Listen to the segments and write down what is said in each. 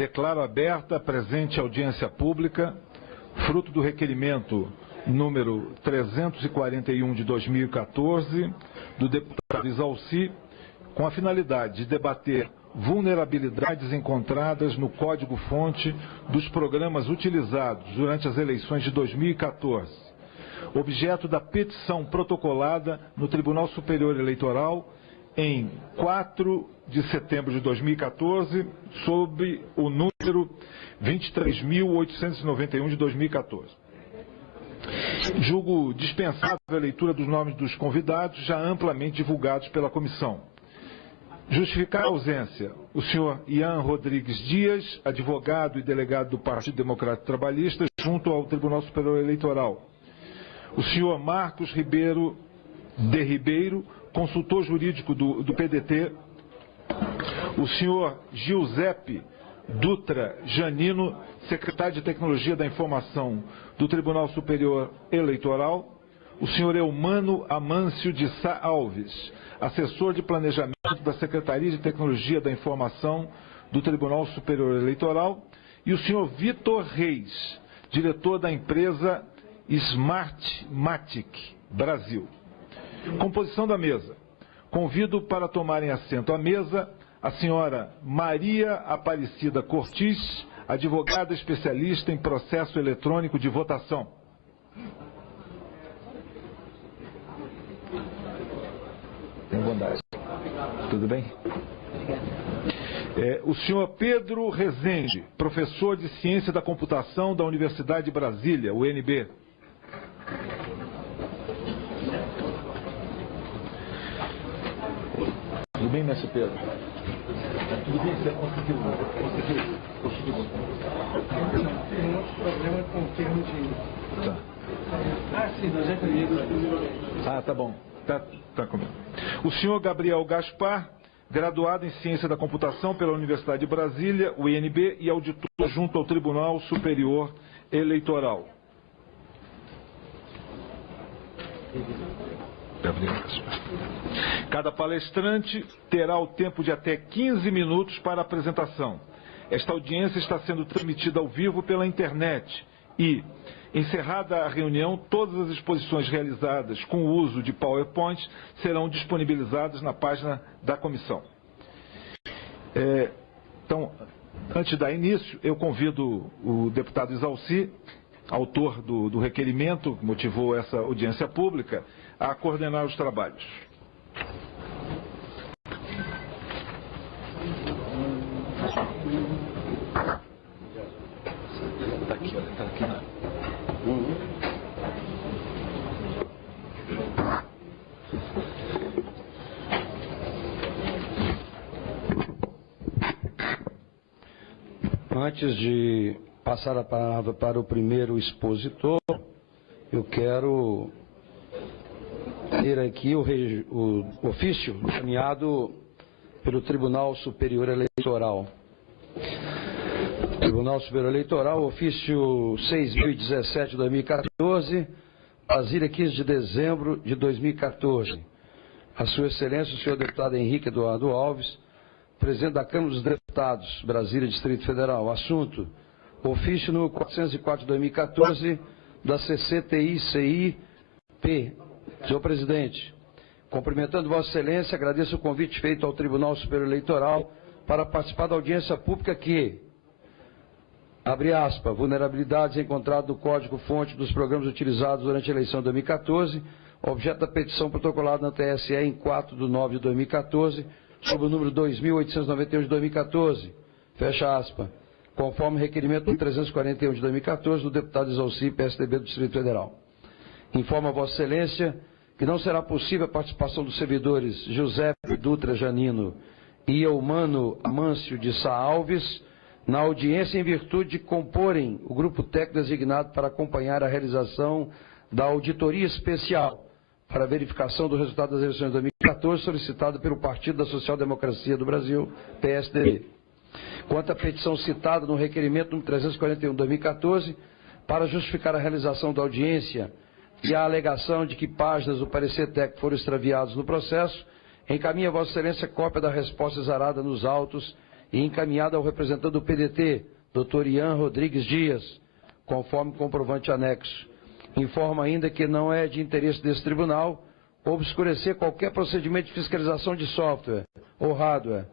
Declaro aberta a presente audiência pública, fruto do requerimento número 341 de 2014, do deputado Exalci, com a finalidade de debater vulnerabilidades encontradas no código-fonte dos programas utilizados durante as eleições de 2014, objeto da petição protocolada no Tribunal Superior Eleitoral em 4 de setembro de 2014, sob o número 23.891 de 2014. Julgo dispensável a leitura dos nomes dos convidados, já amplamente divulgados pela comissão. Justificar a ausência, o senhor Ian Rodrigues Dias, advogado e delegado do Partido Democrático Trabalhista, junto ao Tribunal Superior Eleitoral. O senhor Marcos Ribeiro de Ribeiro, consultor jurídico do PDT. O senhor Giuseppe Dutra Janino, secretário de Tecnologia da Informação do Tribunal Superior Eleitoral. O senhor Eumano Amâncio de Sá Alves, assessor de Planejamento da Secretaria de Tecnologia da Informação do Tribunal Superior Eleitoral. E o senhor Vitor Reis, diretor da empresa Smartmatic Brasil. Composição da mesa. Convido para tomarem assento à mesa a senhora Maria Aparecida Cortis, advogada especialista em processo eletrônico de votação. Tenha bondade. Tudo bem? O senhor Pedro Rezende, professor de Ciência da Computação da Universidade de Brasília, UNB. Tudo bem, mestre Pedro? Tudo bem, você conseguiu? Tem um outro problema com o termo de... Tá. Sim, nós já entendemos. Tá bom. Tá comigo. O senhor Gabriel Gaspar, graduado em Ciência da Computação pela Universidade de Brasília, UNB, e auditor junto ao Tribunal Superior Eleitoral. Cada palestrante terá o tempo de até 15 minutos para a apresentação. Esta audiência está sendo transmitida ao vivo pela internet e, encerrada a reunião, todas as exposições realizadas com o uso de PowerPoint serão disponibilizadas na página da comissão. Então, antes de dar início, eu convido o deputado Exalci, autor do requerimento que motivou essa audiência pública, a coordenar os trabalhos. Está aqui, olha, está aqui na... Antes de passar a palavra para o primeiro expositor, eu quero ler aqui o ofício encaminhado pelo Tribunal Superior Eleitoral. Tribunal Superior Eleitoral, ofício 6.017 de 2014, Brasília, 15 de dezembro de 2014. A Sua Excelência, o senhor deputado Henrique Eduardo Alves, presidente da Câmara dos Deputados, Brasília, Distrito Federal. Assunto: ofício número 404 de 2014, da CCTI-CI-P. Senhor presidente, cumprimentando Vossa Excelência, agradeço o convite feito ao Tribunal Superior Eleitoral para participar da audiência pública que, abre aspas, vulnerabilidades encontradas no código-fonte dos programas utilizados durante a eleição de 2014, objeto da petição protocolada na TSE em 4 de 9 de 2014, sob o número 2.891 de 2014, fecha aspas, conforme o requerimento 341 de 2014 do deputado Exalci, PSDB do Distrito Federal. Informa a Vossa Excelência que não será possível a participação dos servidores Giuseppe Dutra Janino e Eumano Amâncio de Sá Alves na audiência em virtude de comporem o grupo técnico designado para acompanhar a realização da auditoria especial para verificação do resultado das eleições de 2014 solicitada pelo Partido da Social Democracia do Brasil, PSDB. Quanto à petição citada no requerimento número 341 de 2014, para justificar a realização da audiência e a alegação de que páginas do parecer técnico foram extraviadas no processo, encaminha a Vossa Excelência cópia da resposta exarada nos autos e encaminhada ao representante do PDT, Dr. Ian Rodrigues Dias, conforme comprovante anexo. Informa ainda que não é de interesse desse tribunal obscurecer qualquer procedimento de fiscalização de software ou hardware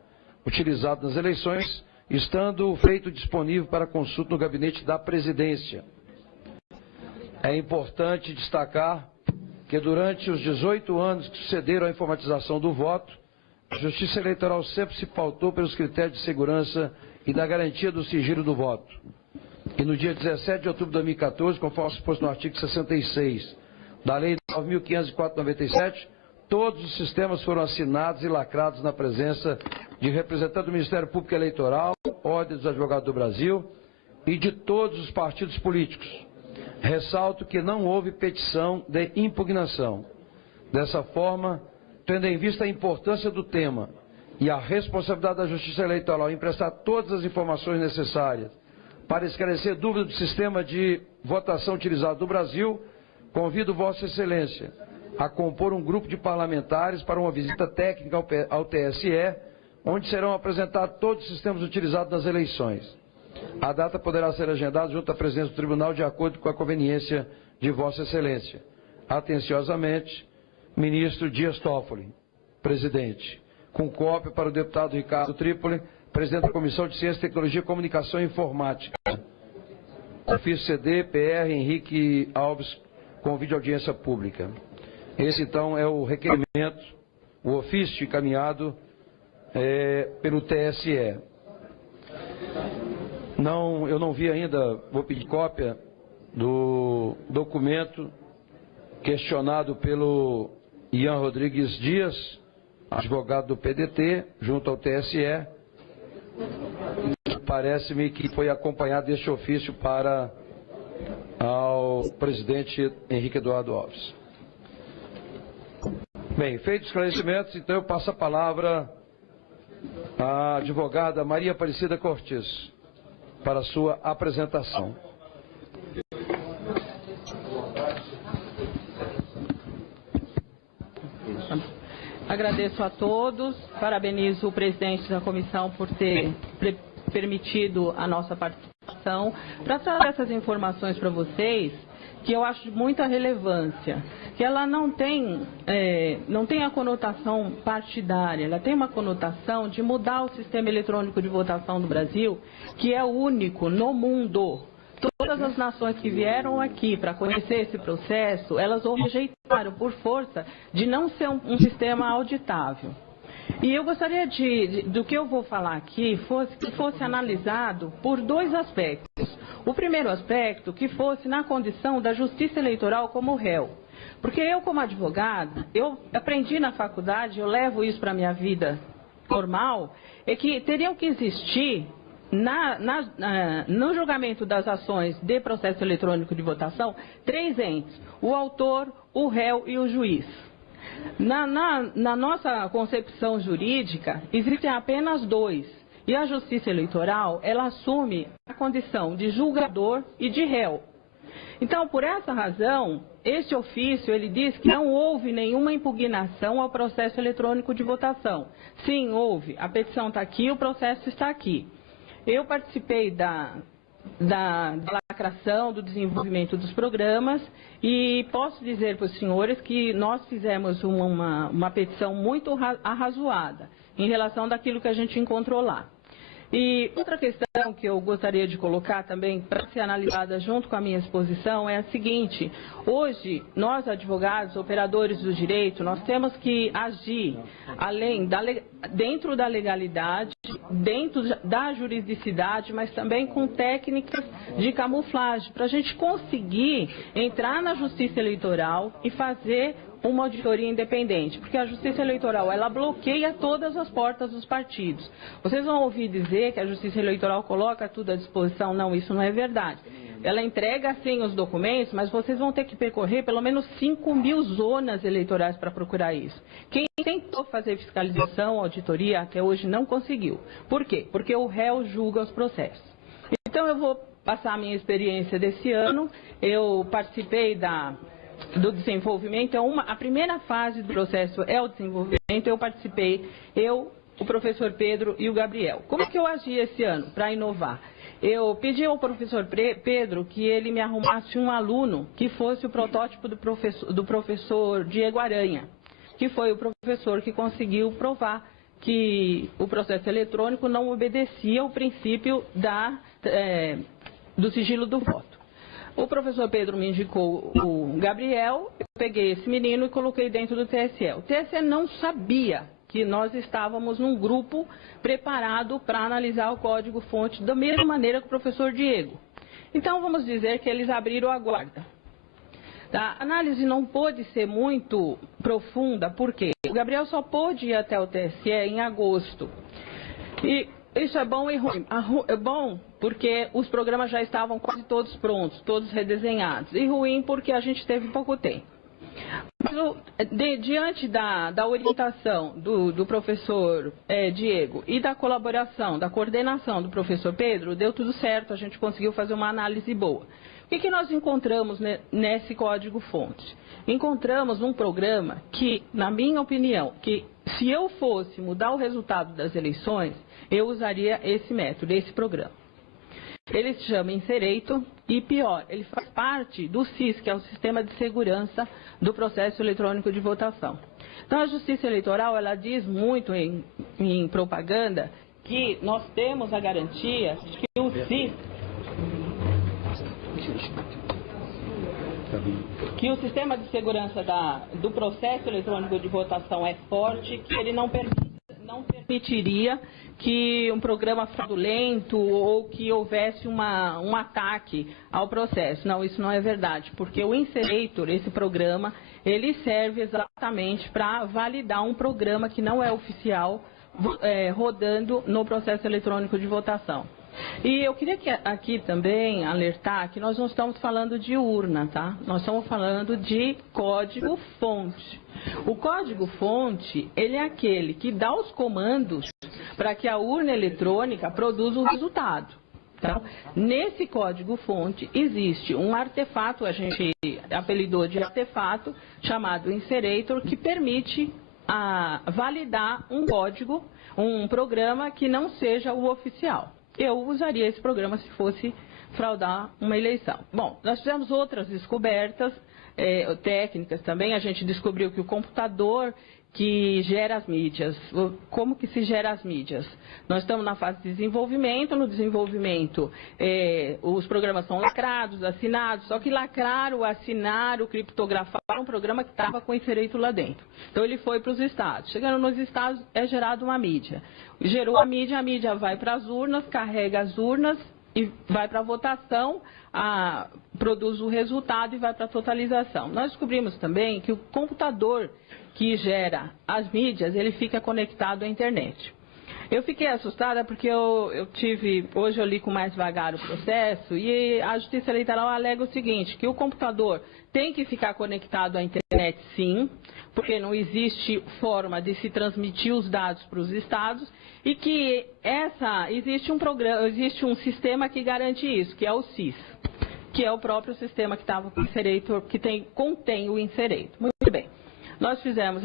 utilizado nas eleições, estando feito disponível para consulta no gabinete da presidência. É importante destacar que durante os 18 anos que sucederam à informatização do voto, a Justiça Eleitoral sempre se pautou pelos critérios de segurança e da garantia do sigilo do voto. E no dia 17 de outubro de 2014, conforme exposto no artigo 66 da Lei 9.504/97, todos os sistemas foram assinados e lacrados na presença de representantes do Ministério Público Eleitoral, Ordem dos Advogados do Brasil e de todos os partidos políticos. Ressalto que não houve petição de impugnação. Dessa forma, tendo em vista a importância do tema e a responsabilidade da Justiça Eleitoral em prestar todas as informações necessárias para esclarecer dúvidas do sistema de votação utilizado no Brasil, convido Vossa Excelência a compor um grupo de parlamentares para uma visita técnica ao TSE, onde serão apresentados todos os sistemas utilizados nas eleições. A data poderá ser agendada junto à presidência do Tribunal de acordo com a conveniência de Vossa Excelência. Atenciosamente, Ministro Dias Toffoli, Presidente. Com cópia para o deputado Ricardo Trípoli, Presidente da Comissão de Ciência, Tecnologia, Comunicação e Informática. Ofício CD, PR Henrique Alves, convite à audiência pública. Esse, então, é o requerimento, o ofício encaminhado pelo TSE. Eu não vi ainda, vou pedir cópia do documento questionado pelo Ian Rodrigues Dias, advogado do PDT, junto ao TSE. Parece-me que foi acompanhado deste ofício para ao presidente Henrique Eduardo Alves. Bem, feitos os esclarecimentos, então eu passo a palavra à advogada Maria Aparecida Cortes para a sua apresentação. Agradeço a todos, parabenizo o presidente da comissão por ter permitido a nossa participação para trazer essas informações para vocês, que eu acho de muita relevância, que ela não tem a conotação partidária, ela tem uma conotação de mudar o sistema eletrônico de votação do Brasil, que é o único no mundo. Todas as nações que vieram aqui para conhecer esse processo, elas o rejeitaram por força de não ser um sistema auditável. E eu gostaria do que eu vou falar aqui fosse analisado por dois aspectos. O primeiro aspecto, que fosse na condição da justiça eleitoral como réu. Porque eu, como advogado, eu aprendi na faculdade, eu levo isso para a minha vida normal, é que teriam que existir no julgamento das ações de processo eletrônico de votação, três entes: o autor, o réu e o juiz. Na nossa concepção jurídica, existem apenas dois. E a Justiça Eleitoral, ela assume a condição de julgador e de réu. Então, por essa razão, este ofício, ele diz que não houve nenhuma impugnação ao processo eletrônico de votação. Sim, houve. A petição está aqui, o processo está aqui. Eu participei da lacração, do desenvolvimento dos programas e posso dizer para os senhores que nós fizemos uma petição muito arrazoada em relação daquilo que a gente encontrou lá. E outra questão que eu gostaria de colocar também para ser analisada junto com a minha exposição é a seguinte: hoje, nós advogados, operadores do direito, nós temos que agir dentro da legalidade, dentro da juridicidade, mas também com técnicas de camuflagem, para a gente conseguir entrar na Justiça Eleitoral e fazer uma auditoria independente, porque a Justiça Eleitoral, ela bloqueia todas as portas dos partidos. Vocês vão ouvir dizer que a Justiça Eleitoral coloca tudo à disposição. Não, isso não é verdade. Ela entrega, sim, os documentos, mas vocês vão ter que percorrer pelo menos 5.000 zonas eleitorais para procurar isso. Quem tentou fazer fiscalização, auditoria, até hoje não conseguiu. Por quê? Porque o réu julga os processos. Então, eu vou passar a minha experiência desse ano. Eu participei do desenvolvimento. A primeira fase do processo é o desenvolvimento. Eu participei, eu o professor Pedro e o Gabriel. Como que eu agi esse ano para inovar? Eu pedi ao professor Pedro que ele me arrumasse um aluno que fosse o protótipo do professor Diego Aranha, que foi o professor que conseguiu provar que o processo eletrônico não obedecia ao princípio do sigilo do voto. O professor Pedro me indicou o Gabriel, eu peguei esse menino e coloquei dentro do TSE. O TSE não sabia que nós estávamos num grupo preparado para analisar o código-fonte da mesma maneira que o professor Diego. Então, vamos dizer que eles abriram a guarda. A análise não pôde ser muito profunda, porque o Gabriel só pôde ir até o TSE em agosto. E isso é bom e ruim. É bom porque os programas já estavam quase todos prontos, todos redesenhados. E ruim porque a gente teve pouco tempo. Mas, diante da orientação do professor Diego e da colaboração, da coordenação do professor Pedro, deu tudo certo, a gente conseguiu fazer uma análise boa. O que nós encontramos nesse código-fonte? Encontramos um programa que, na minha opinião, que se eu fosse mudar o resultado das eleições, eu usaria esse método, esse programa. Ele se chama Inserator e, pior, ele faz parte do SIS, que é o Sistema de Segurança do Processo Eletrônico de Votação. Então, a Justiça Eleitoral, ela diz muito em propaganda que nós temos a garantia de que o SIS, que o Sistema de Segurança do Processo Eletrônico de Votação é forte, que ele não permitiria que um programa fraudulento ou que houvesse um ataque ao processo. Não, isso não é verdade, porque o Inserator, esse programa, ele serve exatamente para validar um programa que não é oficial, rodando no processo eletrônico de votação. E eu queria aqui também alertar que nós não estamos falando de urna, tá? Nós estamos falando de código-fonte. O código-fonte, ele é aquele que dá os comandos para que a urna eletrônica produza o resultado. Tá? Nesse código-fonte existe um artefato, a gente apelidou de artefato, chamado Inserator, que permite validar um código, um programa que não seja o oficial. Eu usaria esse programa se fosse fraudar uma eleição. Bom, nós fizemos outras descobertas técnicas também. A gente descobriu que o computador que gera as mídias, como que se gera as mídias? Nós estamos na fase de desenvolvimento. No desenvolvimento, os programas são lacrados, assinados, só que lacrar, assinar, criptografar um programa que estava com Inserator lá dentro. Então, ele foi para os estados. Chegando nos estados, é gerada uma mídia. Gerou a mídia vai para as urnas, carrega as urnas e vai para a votação, produz o resultado e vai para a totalização. Nós descobrimos também que o computador que gera as mídias, ele fica conectado à internet. Eu fiquei assustada porque hoje eu li com mais devagar o processo e a Justiça Eleitoral alega o seguinte, que o computador tem que ficar conectado à internet sim, porque não existe forma de se transmitir os dados para os estados e que existe um sistema que garante isso, que é o SIS, que é o próprio sistema que estava com o Inserator, que contém o Inserator. Muito bem. Nós fizemos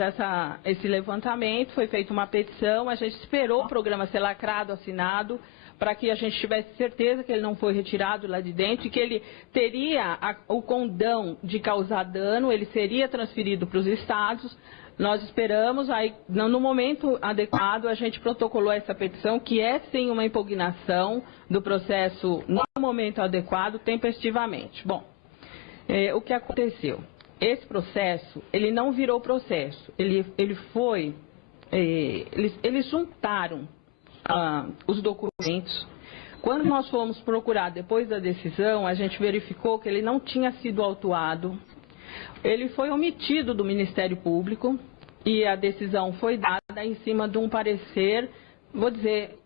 esse levantamento, foi feita uma petição, a gente esperou o programa ser lacrado, assinado, para que a gente tivesse certeza que ele não foi retirado lá de dentro e que ele teria o condão de causar dano, ele seria transferido para os estados. Nós esperamos, aí no momento adequado a gente protocolou essa petição, que é sim uma impugnação do processo no momento adequado, tempestivamente. Bom, o que aconteceu? Esse processo, ele não virou processo, eles juntaram os documentos. Quando nós fomos procurar depois da decisão, a gente verificou que ele não tinha sido autuado, ele foi omitido do Ministério Público e a decisão foi dada em cima de um parecer, vou dizer,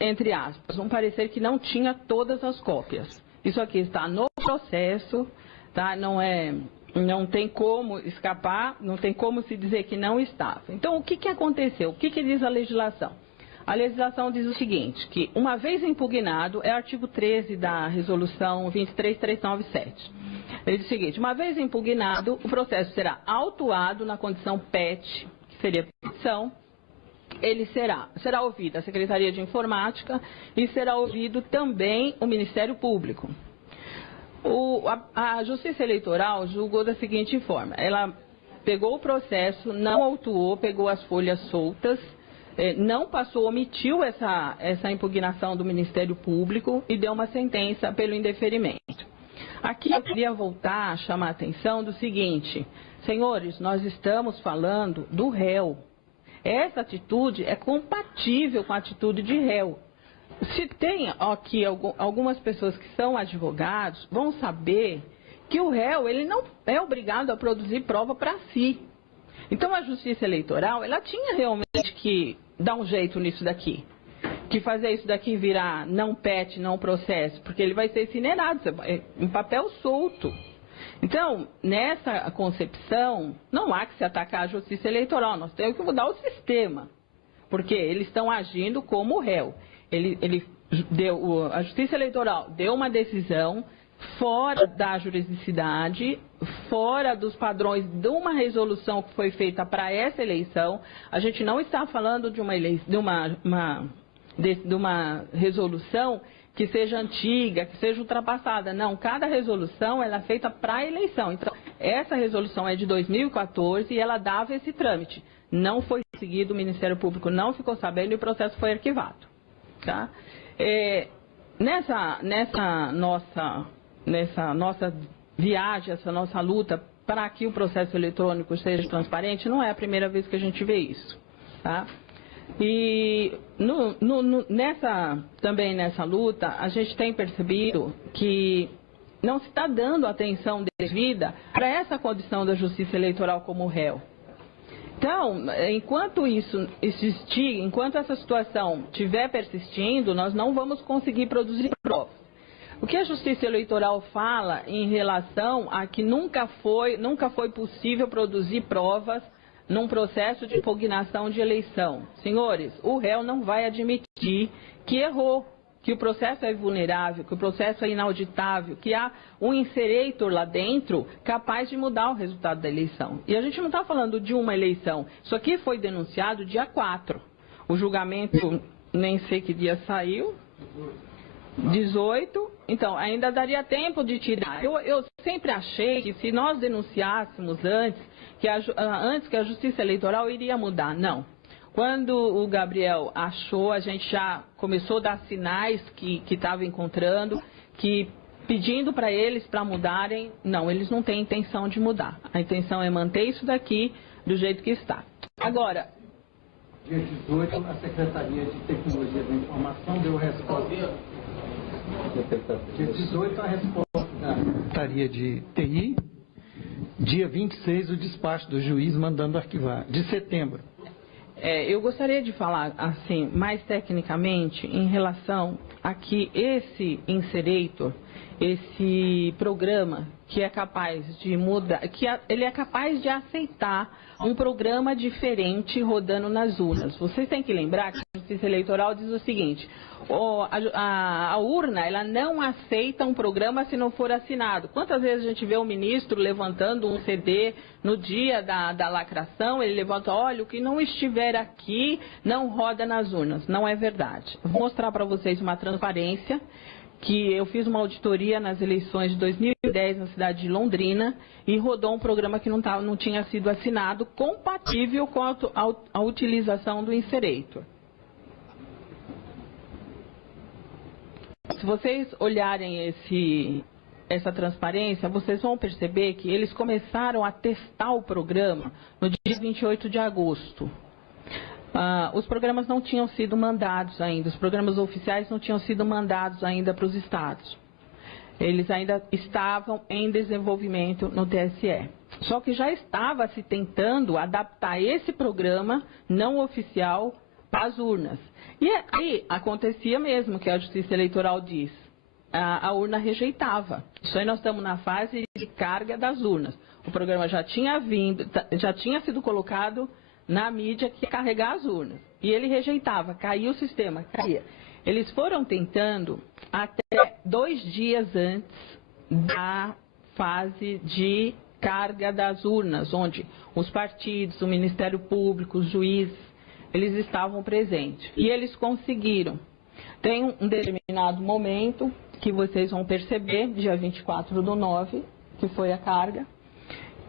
entre aspas, um parecer que não tinha todas as cópias. Isso aqui está no processo, tá? Não tem como escapar, não tem como se dizer que não estava. Então, o que aconteceu? O que diz a legislação? A legislação diz o seguinte, que uma vez impugnado, é o artigo 13 da resolução 23397. Ele diz o seguinte, uma vez impugnado, o processo será autuado na condição PET, que seria petição, ele será ouvido a Secretaria de Informática e será ouvido também o Ministério Público. A Justiça Eleitoral julgou da seguinte forma: ela pegou o processo, não autuou, pegou as folhas soltas, não passou, omitiu essa impugnação do Ministério Público e deu uma sentença pelo indeferimento. Aqui eu queria voltar a chamar a atenção do seguinte: senhores, nós estamos falando do réu. Essa atitude é compatível com a atitude de réu. Se tem aqui algumas pessoas que são advogados, vão saber que o réu ele não é obrigado a produzir prova para si. Então a Justiça Eleitoral ela tinha realmente que dar um jeito nisso daqui. Que fazer isso daqui virar não PET, não processo, porque ele vai ser incinerado, em papel solto. Então, nessa concepção, não há que se atacar a Justiça Eleitoral, nós temos que mudar o sistema, porque eles estão agindo como réu. A Justiça Eleitoral deu uma decisão fora da juridicidade, fora dos padrões de uma resolução que foi feita para essa eleição. A gente não está falando de uma resolução que seja antiga, que seja ultrapassada. Não, cada resolução ela é feita para a eleição. Então, essa resolução é de 2014 e ela dava esse trâmite. Não foi seguido, o Ministério Público não ficou sabendo e o processo foi arquivado. Tá? Nessa nossa viagem, essa nossa luta para que o processo eletrônico seja transparente, não é a primeira vez que a gente vê isso. Tá? E também nessa luta, a gente tem percebido que não se está dando atenção devida para essa condição da Justiça Eleitoral como réu. Então, enquanto isso existir, enquanto essa situação estiver persistindo, nós não vamos conseguir produzir provas. O que a Justiça Eleitoral fala em relação a que nunca foi possível produzir provas num processo de impugnação de eleição. Senhores, o réu não vai admitir que errou, que o processo é vulnerável, que o processo é inauditável, que há um inserator lá dentro capaz de mudar o resultado da eleição. E a gente não está falando de uma eleição. Isso aqui foi denunciado dia 4. O julgamento, nem sei que dia saiu. 18. Então, ainda daria tempo de tirar. Eu sempre achei que se nós denunciássemos antes que a Justiça Eleitoral iria mudar. Não. Quando o Gabriel achou, a gente já começou a dar sinais que estava encontrando, que pedindo para eles para mudarem. Não, eles não têm intenção de mudar. A intenção é manter isso daqui do jeito que está. Agora, dia 18, a Secretaria de Tecnologia da Informação deu resposta. Dia 18, a resposta da Secretaria de TI. Dia 26, o despacho do juiz mandando arquivar. De setembro. Eu gostaria de falar assim mais tecnicamente em relação a que esse inserator, esse programa que é capaz de mudar, ele é capaz de aceitar um programa diferente rodando nas urnas. Vocês têm que lembrar que a Justiça Eleitoral diz o seguinte: a urna ela não aceita um programa se não for assinado. Quantas vezes a gente vê o ministro levantando um CD no dia da lacração, ele levanta, olha, o que não estiver aqui não roda nas urnas. Não é verdade. Vou mostrar para vocês uma transparência que eu fiz uma auditoria nas eleições de 2010 na cidade de Londrina e rodou um programa que não tinha sido assinado, compatível com a utilização do inserator. Se vocês olharem essa transparência, vocês vão perceber que eles começaram a testar o programa no dia 28 de agosto. Os programas não tinham sido mandados ainda, os programas oficiais não tinham sido mandados ainda para os estados. Eles ainda estavam em desenvolvimento no TSE. Só que já estava se tentando adaptar esse programa não oficial para as urnas. E aí acontecia mesmo que a Justiça Eleitoral diz, a urna rejeitava. Isso aí nós estamos na fase de carga das urnas. O programa já tinha sido colocado na mídia que ia carregar as urnas. E ele rejeitava, caía o sistema, caía. Eles foram tentando até 2 dias antes da fase de carga das urnas, onde os partidos, o Ministério Público, os juízes eles estavam presentes. E eles conseguiram. Tem um determinado momento que vocês vão perceber, dia 24/9, que foi a carga,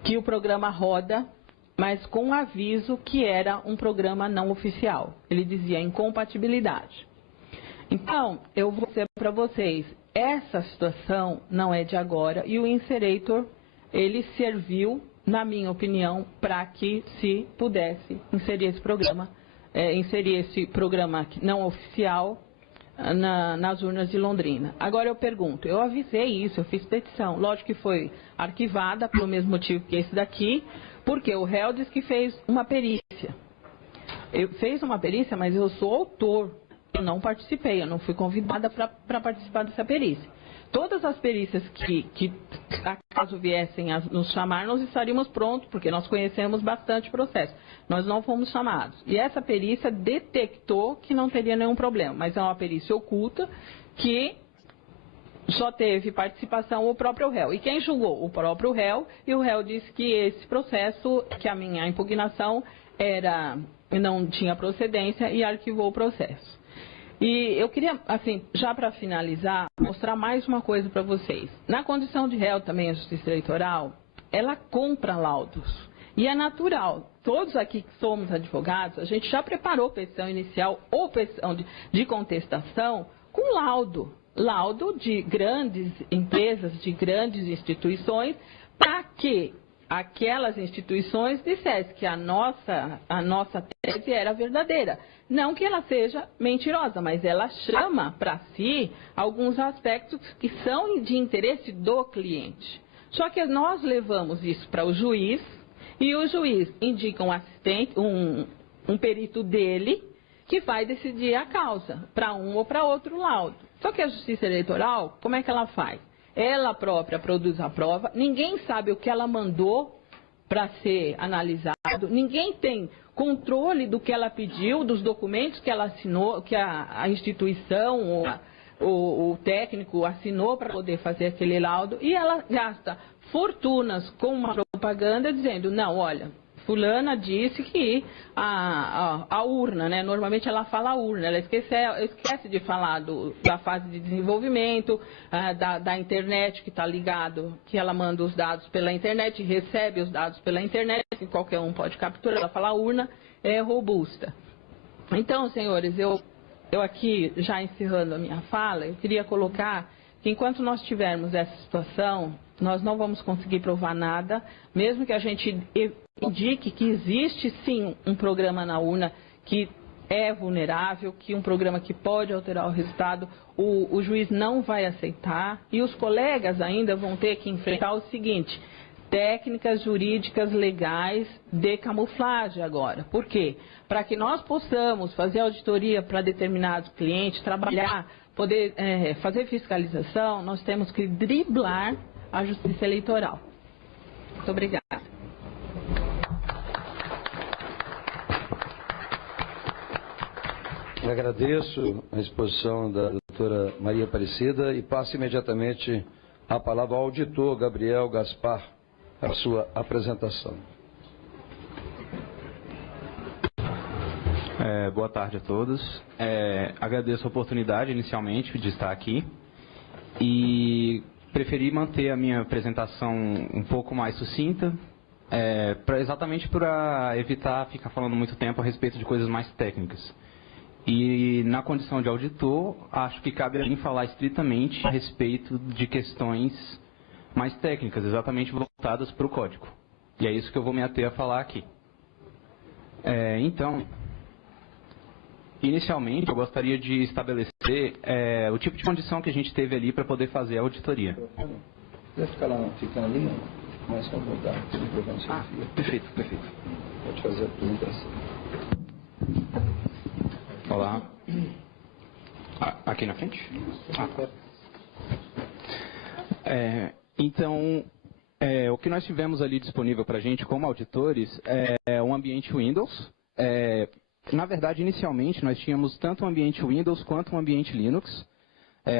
que o programa roda, mas com aviso que era um programa não oficial. Ele dizia incompatibilidade. Então, eu vou dizer para vocês, essa situação não é de agora e o Inserator, ele serviu, na minha opinião, para que se pudesse inserir esse programa não oficial nas urnas de Londrina. Agora eu pergunto, eu avisei isso, eu fiz petição, lógico que foi arquivada pelo mesmo motivo que esse daqui, porque o réu diz que fez uma perícia. Fez uma perícia, mas eu sou autor, eu não participei, eu não fui convidada para participar dessa perícia. Todas as perícias que caso viessem a nos chamar, nós estaríamos prontos, porque nós conhecemos bastante o processo. Nós não fomos chamados. E essa perícia detectou que não teria nenhum problema, mas é uma perícia oculta que só teve participação o próprio réu. E quem julgou? O próprio réu, e o réu disse que esse processo, que a minha impugnação não tinha procedência e arquivou o processo. E eu queria, assim, já para finalizar, mostrar mais uma coisa para vocês. Na condição de réu também, a Justiça Eleitoral, ela compra laudos. E é natural. Todos aqui que somos advogados, a gente já preparou petição inicial ou petição de contestação com laudo. Laudo de grandes empresas, de grandes instituições, para que aquelas instituições dissessem que a nossa tese era verdadeira. Não que ela seja mentirosa, mas ela chama para si alguns aspectos que são de interesse do cliente. Só que nós levamos isso para o juiz e o juiz indica um assistente, um perito dele, que vai decidir a causa, para um ou para outro laudo. Só que a Justiça Eleitoral, como é que ela faz? Ela própria produz a prova, ninguém sabe o que ela mandou para ser analisado, ninguém tem controle do que ela pediu, dos documentos que ela assinou, que a instituição ou o técnico assinou para poder fazer aquele laudo, e ela gasta fortunas com uma propaganda dizendo, não, olha, fulana disse que a urna, né? Normalmente ela fala a urna, ela esquece de falar da fase de desenvolvimento, da internet que está ligado, que ela manda os dados pela internet, recebe os dados pela internet, que qualquer um pode capturar, ela fala a urna é robusta. Então, senhores, eu aqui, já encerrando a minha fala, eu queria colocar que enquanto nós tivermos essa situação, nós não vamos conseguir provar nada, mesmo que a gente indique que existe sim um programa na urna que é vulnerável, que um programa que pode alterar o resultado, o juiz não vai aceitar e os colegas ainda vão ter que enfrentar o seguinte, técnicas jurídicas legais de camuflagem agora. Por quê? Para que nós possamos fazer auditoria para determinados clientes, trabalhar, poder fazer fiscalização, nós temos que driblar a Justiça Eleitoral. Muito obrigada. Eu agradeço a exposição da doutora Maria Aparecida e passo imediatamente a palavra ao auditor Gabriel Gaspar, a sua apresentação. Boa tarde a todos. Agradeço a oportunidade inicialmente de estar aqui e preferi manter a minha apresentação um pouco mais sucinta, exatamente para evitar ficar falando muito tempo a respeito de coisas mais técnicas. E na condição de auditor, acho que cabe a mim falar estritamente a respeito de questões mais técnicas, exatamente voltadas para o código. E é isso que eu vou me ater a falar aqui. Então, inicialmente eu gostaria de estabelecer o tipo de condição que a gente teve ali para poder fazer a auditoria. Vai ficar lá, ficando ali, mais confortável. Perfeito. Pode fazer a apresentação. Olá. Aqui na frente? Então, o que nós tivemos ali disponível para a gente como auditores é um ambiente Windows. Na verdade, inicialmente, nós tínhamos tanto um ambiente Windows quanto um ambiente Linux.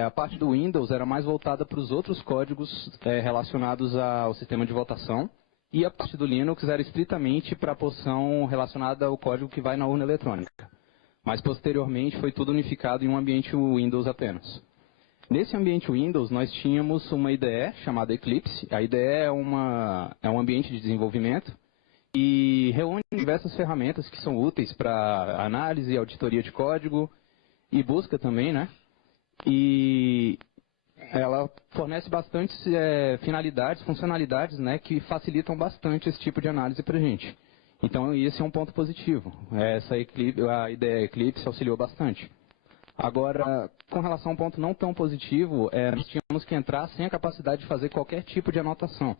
A parte do Windows era mais voltada para os outros códigos relacionados ao sistema de votação. e a parte do Linux era estritamente para a porção relacionada ao código que vai na urna eletrônica. Mas posteriormente foi tudo unificado em um ambiente Windows apenas. Nesse ambiente Windows nós tínhamos uma IDE chamada Eclipse. A IDE é um ambiente de desenvolvimento e reúne diversas ferramentas que são úteis para análise, auditoria de código e busca também, né? E ela fornece bastantes finalidades, funcionalidades, né, que facilitam bastante esse tipo de análise para a gente. Então, esse é um ponto positivo. A IDE Eclipse auxiliou bastante. Agora, com relação a um ponto não tão positivo, nós tínhamos que entrar sem a capacidade de fazer qualquer tipo de anotação.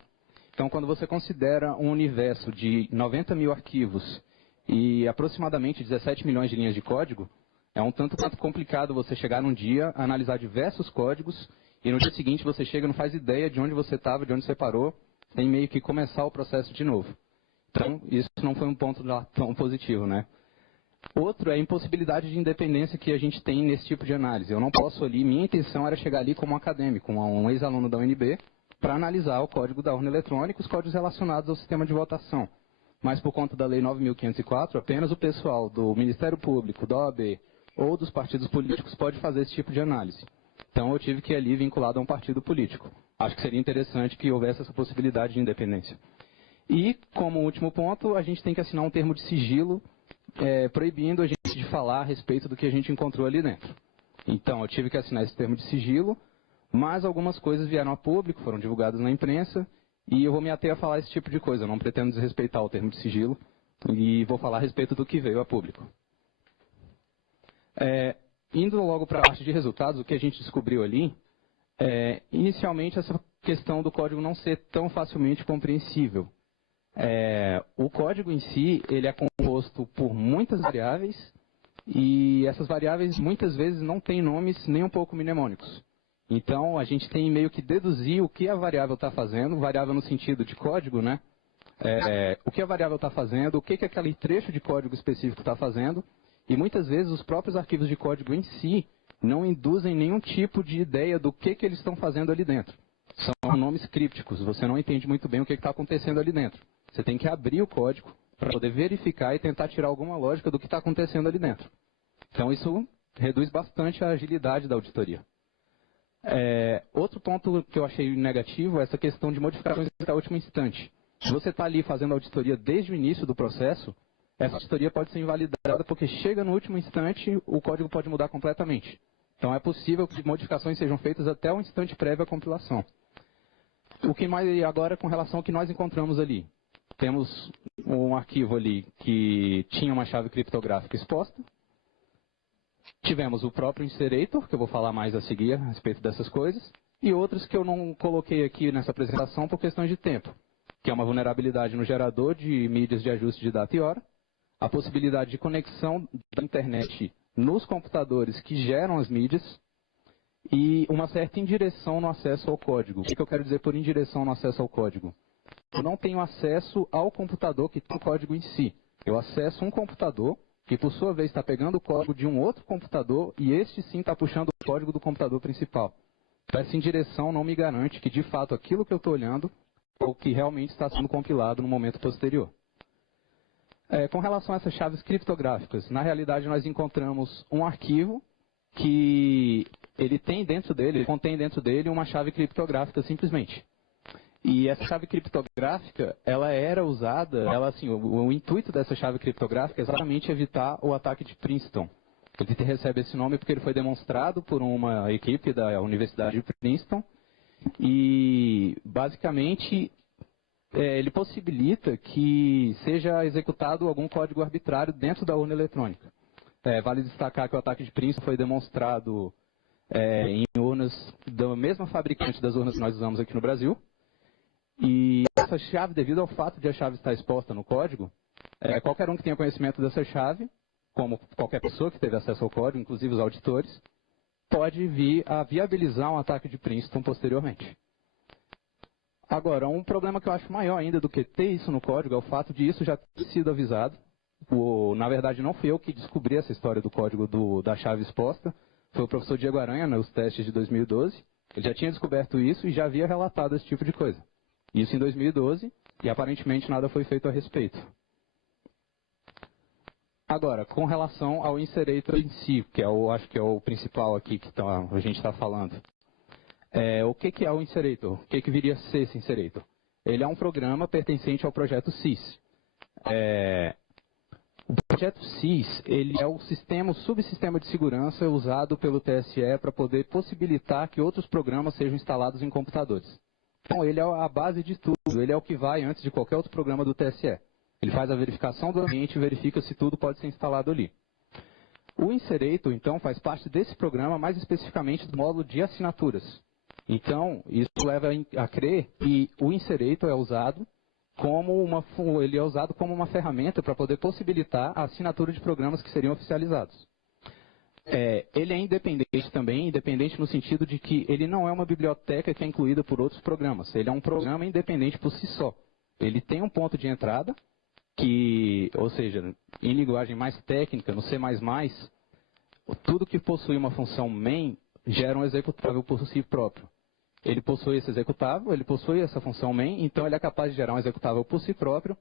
Então, quando você considera um universo de 90 mil arquivos e aproximadamente 17 milhões de linhas de código, é um tanto quanto complicado você chegar num dia, analisar diversos códigos e no dia seguinte você chega e não faz ideia de onde você estava, de onde você parou, tem meio que começar o processo de novo. Então, isso não foi um ponto tão positivo, né? Outro é a impossibilidade de independência que a gente tem nesse tipo de análise. Eu não posso ali, minha intenção era chegar ali como um acadêmico, um ex-aluno da UNB, para analisar o código da urna eletrônica, os códigos relacionados ao sistema de votação. Mas por conta da Lei 9.504, apenas o pessoal do Ministério Público, da OAB ou dos partidos políticos pode fazer esse tipo de análise. Então eu tive que ir ali vinculado a um partido político. Acho que seria interessante que houvesse essa possibilidade de independência. E, como último ponto, a gente tem que assinar um termo de sigilo proibindo a gente de falar a respeito do que a gente encontrou ali dentro. Então, eu tive que assinar esse termo de sigilo, mas algumas coisas vieram a público, foram divulgadas na imprensa, e eu vou me ater a falar esse tipo de coisa. Eu não pretendo desrespeitar o termo de sigilo, e vou falar a respeito do que veio a público. Indo logo para a parte de resultados, o que a gente descobriu ali, inicialmente essa questão do código não ser tão facilmente compreensível. O código em si, ele é composto por muitas variáveis e essas variáveis muitas vezes não têm nomes nem um pouco mnemônicos. Então, a gente tem meio que deduzir o que a variável está fazendo, variável no sentido de código, né? O que a variável está fazendo, o que aquele trecho de código específico está fazendo, e muitas vezes os próprios arquivos de código em si não induzem nenhum tipo de ideia do que eles estão fazendo ali dentro. São nomes crípticos, você não entende muito bem o que está acontecendo ali dentro. Você tem que abrir o código para poder verificar e tentar tirar alguma lógica do que está acontecendo ali dentro. Então isso reduz bastante a agilidade da auditoria. Outro ponto que eu achei negativo é essa questão de modificações até o último instante. Se você está ali fazendo a auditoria desde o início do processo, essa auditoria pode ser invalidada porque chega no último instante, o código pode mudar completamente. Então é possível que modificações sejam feitas até um instante prévio à compilação. O que mais agora com relação ao que nós encontramos ali? Temos um arquivo ali que tinha uma chave criptográfica exposta. Tivemos o próprio inserator, que eu vou falar mais a seguir a respeito dessas coisas. E outros que eu não coloquei aqui nessa apresentação por questões de tempo. Que é uma vulnerabilidade no gerador de mídias de ajuste de data e hora. A possibilidade de conexão da internet nos computadores que geram as mídias. E uma certa indireção no acesso ao código. O que eu quero dizer por indireção no acesso ao código? Eu não tenho acesso ao computador que tem o código em si. Eu acesso um computador que, por sua vez, está pegando o código de um outro computador e este sim está puxando o código do computador principal. Então, essa indireção não me garante que, de fato, aquilo que eu estou olhando é o que realmente está sendo compilado no momento posterior. Com relação a essas chaves criptográficas, na realidade, nós encontramos um arquivo que ele contém dentro dele uma chave criptográfica simplesmente. E essa chave criptográfica, ela era usada, o intuito dessa chave criptográfica é exatamente evitar o ataque de Princeton. Ele recebe esse nome porque ele foi demonstrado por uma equipe da Universidade de Princeton e, basicamente, ele possibilita que seja executado algum código arbitrário dentro da urna eletrônica. Vale destacar que o ataque de Princeton foi demonstrado em urnas da mesma fabricante das urnas que nós usamos aqui no Brasil. E essa chave, devido ao fato de a chave estar exposta no código, qualquer um que tenha conhecimento dessa chave, como qualquer pessoa que teve acesso ao código, inclusive os auditores, pode vir a viabilizar um ataque de Princeton posteriormente. Agora, um problema que eu acho maior ainda do que ter isso no código é o fato de isso já ter sido avisado. Na verdade, não fui eu que descobri essa história do código da chave exposta, foi o professor Diego Aranha nos testes de 2012. Ele já tinha descoberto isso e já havia relatado esse tipo de coisa. Isso em 2012, e aparentemente nada foi feito a respeito. Agora, com relação ao Inserator em si, que acho que é o principal aqui que a gente está falando. O que é o Inserator? O que viria a ser esse Inserator? Ele é um programa pertencente ao projeto SIS. O projeto SIS, ele é o subsistema de segurança usado pelo TSE para poder possibilitar que outros programas sejam instalados em computadores. Então, ele é a base de tudo, ele é o que vai antes de qualquer outro programa do TSE. Ele faz a verificação do ambiente e verifica se tudo pode ser instalado ali. O Inserator, então, faz parte desse programa, mais especificamente do módulo de assinaturas. Então, isso leva a crer que o Inserator é usado como uma ferramenta para poder possibilitar a assinatura de programas que seriam oficializados. Ele é independente também, independente no sentido de que ele não é uma biblioteca que é incluída por outros programas. Ele é um programa independente por si só. Ele tem um ponto de entrada, ou seja, em linguagem mais técnica, no C++, tudo que possui uma função main gera um executável por si próprio. Ele possui esse executável, ele possui essa função main, então ele é capaz de gerar um executável por si próprio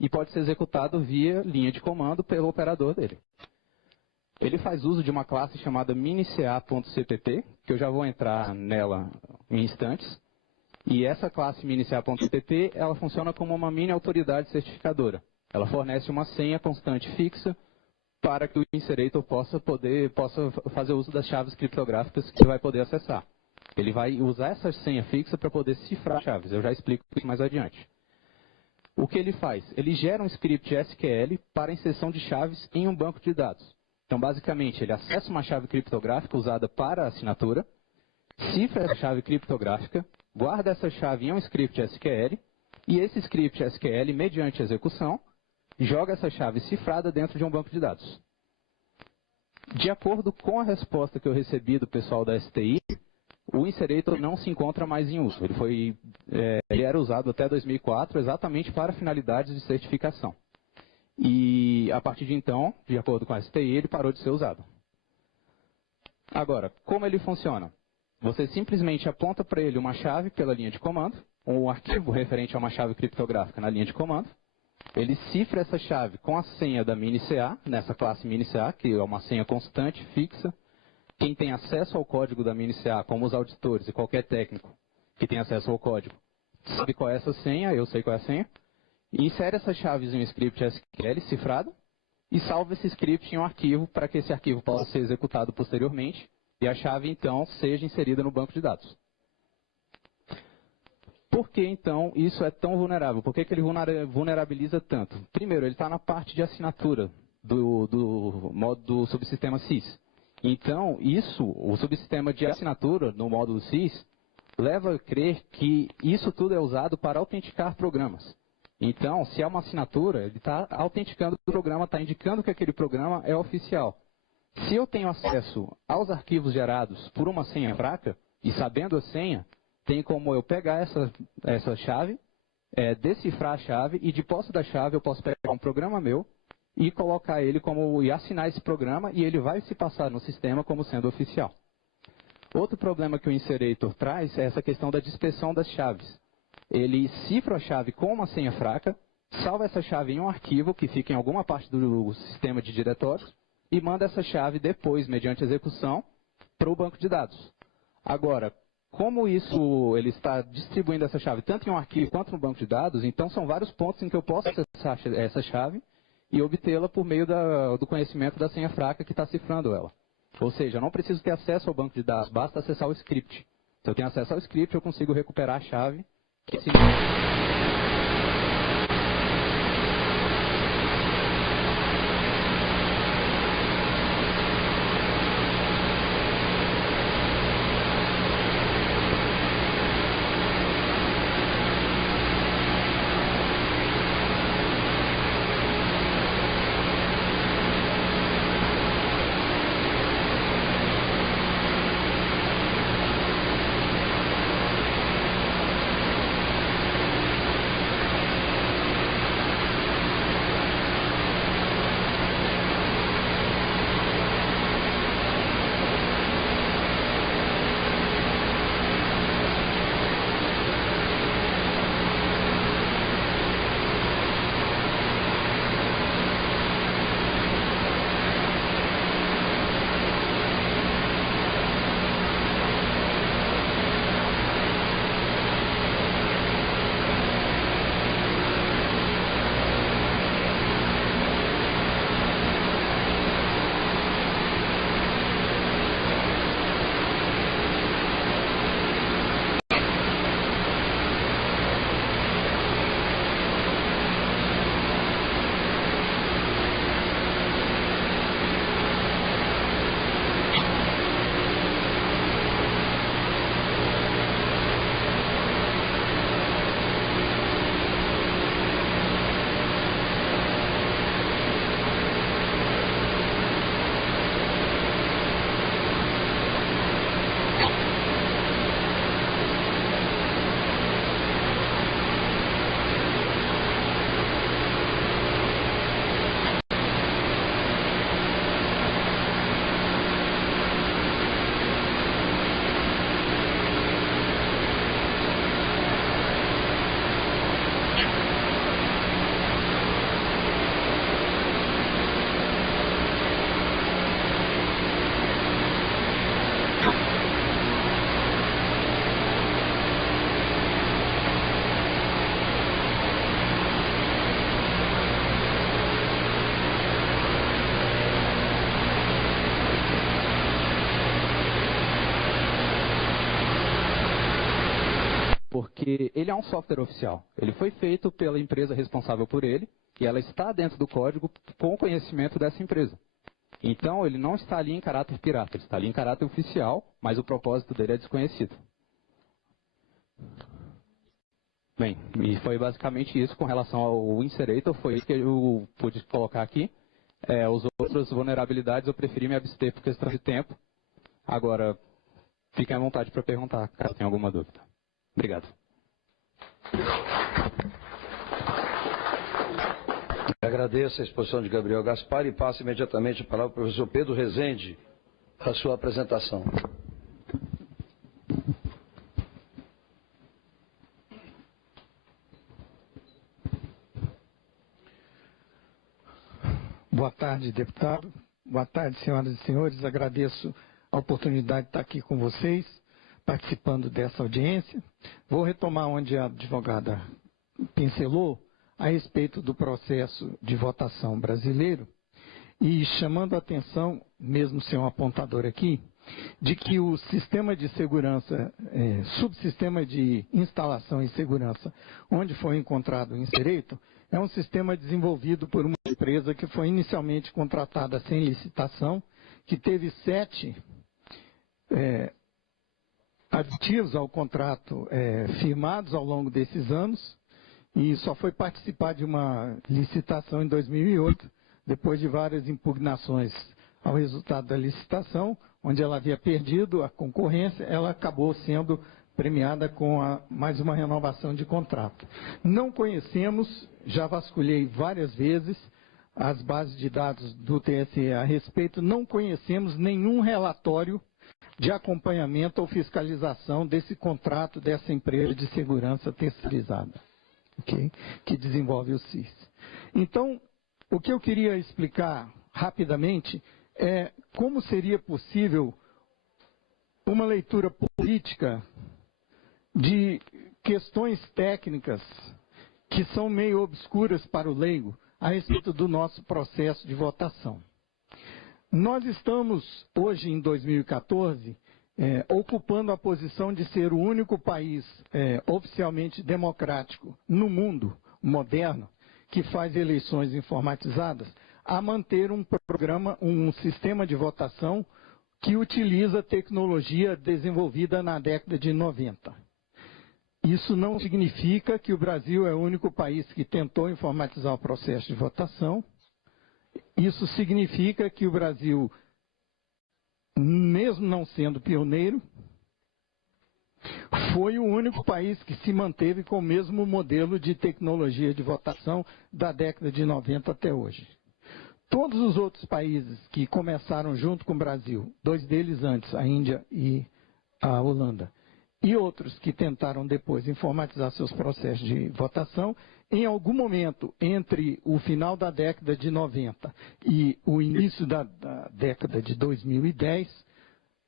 e pode ser executado via linha de comando pelo operador dele. Ele faz uso de uma classe chamada minica.cpp, que eu já vou entrar nela em instantes. E essa classe minica.cpp, ela funciona como uma mini autoridade certificadora. Ela fornece uma senha constante fixa para que o Inserator possa fazer uso das chaves criptográficas que vai poder acessar. Ele vai usar essa senha fixa para poder cifrar chaves. Eu já explico isso mais adiante. O que ele faz? Ele gera um script SQL para inserção de chaves em um banco de dados. Então, basicamente, ele acessa uma chave criptográfica usada para a assinatura, cifra essa chave criptográfica, guarda essa chave em um script SQL, e esse script SQL, mediante execução, joga essa chave cifrada dentro de um banco de dados. De acordo com a resposta que eu recebi do pessoal da STI, o Inserator não se encontra mais em uso. Ele era usado até 2004 exatamente para finalidades de certificação. E a partir de então, de acordo com a STI, ele parou de ser usado. Agora, como ele funciona? Você simplesmente aponta para ele uma chave pela linha de comando, um arquivo referente a uma chave criptográfica na linha de comando. Ele cifra essa chave com a senha da minica, nessa classe minica, que é uma senha constante, fixa. Quem tem acesso ao código da minica, como os auditores e qualquer técnico que tem acesso ao código, sabe qual é essa senha, eu sei qual é a senha. E insere essas chaves em um script SQL cifrado e salva esse script em um arquivo para que esse arquivo possa ser executado posteriormente e a chave, então, seja inserida no banco de dados. Por que, então, isso é tão vulnerável? Por que ele vulnerabiliza tanto? Primeiro, ele está na parte de assinatura do subsistema SIS. Então, o subsistema de assinatura no módulo SIS leva a crer que isso tudo é usado para autenticar programas. Então, se é uma assinatura, ele está autenticando o programa, está indicando que aquele programa é oficial. Se eu tenho acesso aos arquivos gerados por uma senha fraca, e sabendo a senha, tem como eu pegar essa chave, decifrar a chave, e de posse da chave eu posso pegar um programa meu e colocar ele e assinar esse programa, e ele vai se passar no sistema como sendo oficial. Outro problema que o Inserator traz é essa questão da dispersão das chaves. Ele cifra a chave com uma senha fraca, salva essa chave em um arquivo que fica em alguma parte do sistema de diretórios e manda essa chave depois, mediante execução, para o banco de dados. Agora, como ele está distribuindo essa chave tanto em um arquivo quanto no banco de dados, então são vários pontos em que eu posso acessar essa chave e obtê-la por meio do conhecimento da senha fraca que está cifrando ela. Ou seja, eu não preciso ter acesso ao banco de dados, basta acessar o script. Se eu tenho acesso ao script, eu consigo recuperar a chave. que ele é um software oficial. Ele foi feito pela empresa responsável por ele e ela está dentro do código com o conhecimento dessa empresa. Então, ele não está ali em caráter pirata, ele está ali em caráter oficial, mas o propósito dele é desconhecido. Bem, e foi basicamente isso com relação ao Inserator, foi isso que eu pude colocar aqui. Os outros vulnerabilidades eu preferi me abster por questão de tempo. Agora, fiquem à vontade para perguntar, caso tenha alguma dúvida. Obrigado. Agradeço a exposição de Gabriel Gaspar e passo imediatamente a palavra ao professor Pedro Rezende para a sua apresentação. Boa tarde, deputado. Boa tarde, senhoras e senhores. Agradeço a oportunidade de estar aqui com vocês, participando dessa audiência. Vou retomar onde a advogada pincelou a respeito do processo de votação brasileiro e chamando a atenção, mesmo sem um apontador aqui, de que o sistema de segurança, subsistema de instalação e segurança, onde foi encontrado o Inserator, é um sistema desenvolvido por uma empresa que foi inicialmente contratada sem licitação, que teve 7 aditivos ao contrato firmados ao longo desses anos, e só foi participar de uma licitação em 2008, depois de várias impugnações ao resultado da licitação, onde ela havia perdido a concorrência, ela acabou sendo premiada com mais uma renovação de contrato. Não conhecemos, já vasculhei várias vezes as bases de dados do TSE a respeito, não conhecemos nenhum relatório de acompanhamento ou fiscalização desse contrato dessa empresa de segurança terceirizada, okay, que desenvolve o SIS. Então, o que eu queria explicar rapidamente é como seria possível uma leitura política de questões técnicas que são meio obscuras para o leigo a respeito do nosso processo de votação. Nós estamos, hoje em 2014, ocupando a posição de ser o único país oficialmente democrático no mundo moderno que faz eleições informatizadas a manter um programa, um sistema de votação que utiliza tecnologia desenvolvida na década de 90. Isso não significa que o Brasil é o único país que tentou informatizar o processo de votação. Isso significa que o Brasil, mesmo não sendo pioneiro, foi o único país que se manteve com o mesmo modelo de tecnologia de votação da década de 90 até hoje. Todos os outros países que começaram junto com o Brasil, 2 deles antes, a Índia e a Holanda, e outros que tentaram depois informatizar seus processos de votação, em algum momento entre o final da década de 90 e o início da década de 2010,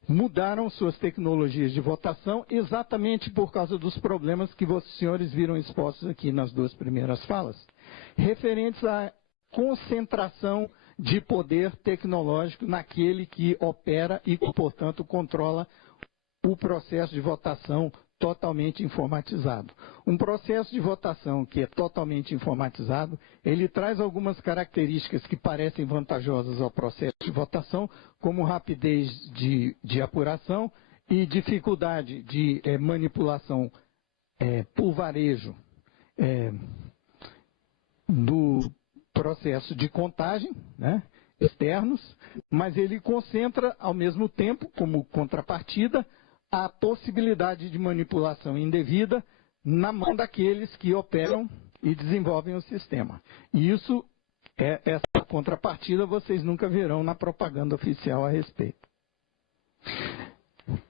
mudaram suas tecnologias de votação exatamente por causa dos problemas que vocês senhores viram expostos aqui nas 2 primeiras falas, referentes à concentração de poder tecnológico naquele que opera e, portanto, controla o processo de votação totalmente informatizado. Um processo de votação que é totalmente informatizado, ele traz algumas características que parecem vantajosas ao processo de votação, como rapidez de apuração e dificuldade de manipulação por varejo do processo de contagem, né, externos, mas ele concentra ao mesmo tempo, como contrapartida, a possibilidade de manipulação indevida na mão daqueles que operam e desenvolvem o sistema. E isso, essa contrapartida, vocês nunca verão na propaganda oficial a respeito.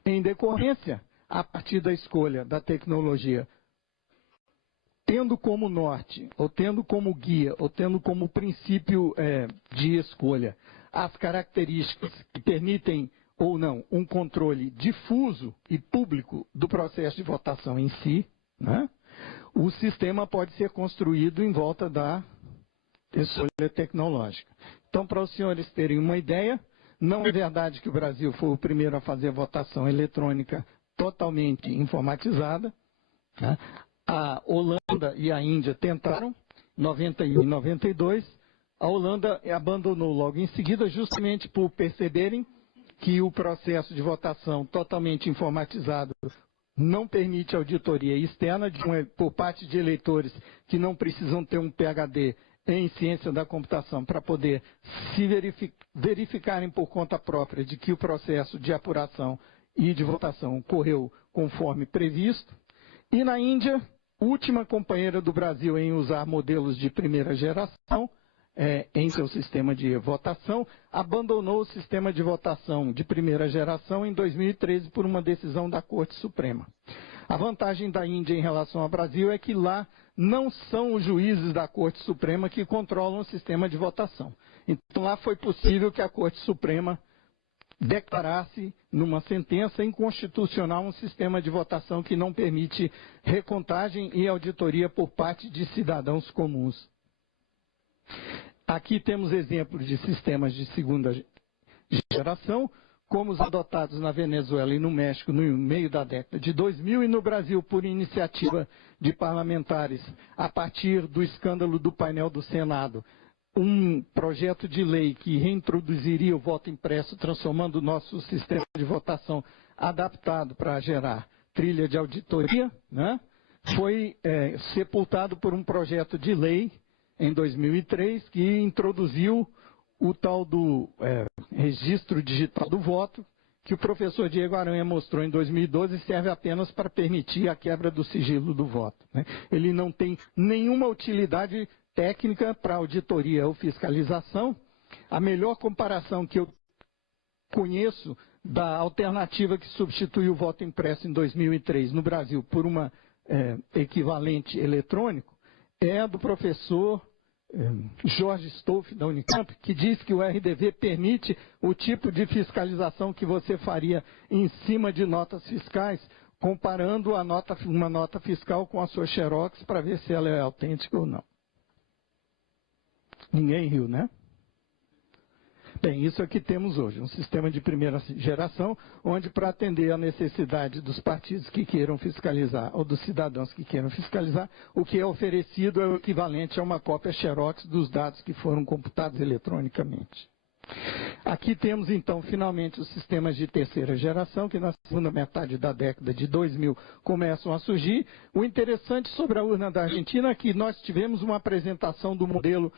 Em decorrência, a partir da escolha da tecnologia, tendo como norte, ou tendo como guia, ou tendo como princípio de escolha, as características que permitem ou não, um controle difuso e público do processo de votação em si, né? O sistema pode ser construído em volta da escolha tecnológica. Então, para os senhores terem uma ideia, não é verdade que o Brasil foi o primeiro a fazer votação eletrônica totalmente informatizada. né? A Holanda e a Índia tentaram, 91 e 92. A Holanda abandonou logo em seguida, justamente por perceberem que o processo de votação totalmente informatizado não permite auditoria externa por parte de eleitores que não precisam ter um PhD em ciência da computação para poder se verificarem por conta própria de que o processo de apuração e de votação ocorreu conforme previsto. E na Índia, última companheira do Brasil em usar modelos de primeira geração, em seu sistema de votação, abandonou o sistema de votação de primeira geração em 2013 por uma decisão da Corte Suprema. A vantagem da Índia em relação ao Brasil é que lá não são os juízes da Corte Suprema que controlam o sistema de votação. Então lá foi possível que a Corte Suprema declarasse numa sentença inconstitucional um sistema de votação que não permite recontagem e auditoria por parte de cidadãos comuns. Aqui temos exemplos de sistemas de segunda geração, como os adotados na Venezuela e no México no meio da década de 2000 e no Brasil por iniciativa de parlamentares a partir do escândalo do painel do Senado. Um projeto de lei que reintroduziria o voto impresso, transformando o nosso sistema de votação adaptado para gerar trilha de auditoria, né? Foi sepultado por um projeto de lei em 2003, que introduziu o tal do registro digital do voto, que o professor Diego Aranha mostrou em 2012 serve apenas para permitir a quebra do sigilo do voto, né? Ele não tem nenhuma utilidade técnica para auditoria ou fiscalização. A melhor comparação que eu conheço da alternativa que substituiu o voto impresso em 2003 no Brasil por uma equivalente eletrônico é a do professor Jorge Stolf, da Unicamp, que diz que o RDV permite o tipo de fiscalização que você faria em cima de notas fiscais, comparando uma nota fiscal com a sua xerox para ver se ela é autêntica ou não. Ninguém riu, né? Bem, isso é que temos hoje, um sistema de primeira geração, onde para atender a necessidade dos partidos que queiram fiscalizar, ou dos cidadãos que queiram fiscalizar, o que é oferecido é o equivalente a uma cópia xerox dos dados que foram computados eletronicamente. Aqui temos, então, finalmente, os sistemas de terceira geração, que na segunda metade da década de 2000 começam a surgir. O interessante sobre a urna da Argentina é que nós tivemos uma apresentação do modelo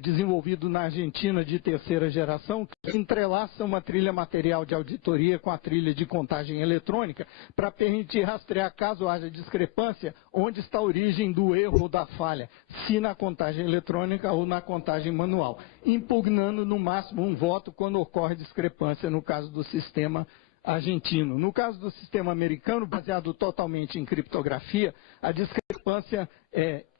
desenvolvido na Argentina de terceira geração, que entrelaça uma trilha material de auditoria com a trilha de contagem eletrônica para permitir rastrear, caso haja discrepância, onde está a origem do erro ou da falha, se na contagem eletrônica ou na contagem manual, impugnando no máximo um voto quando ocorre discrepância no caso do sistema argentino. No caso do sistema americano, baseado totalmente em criptografia, a discrepância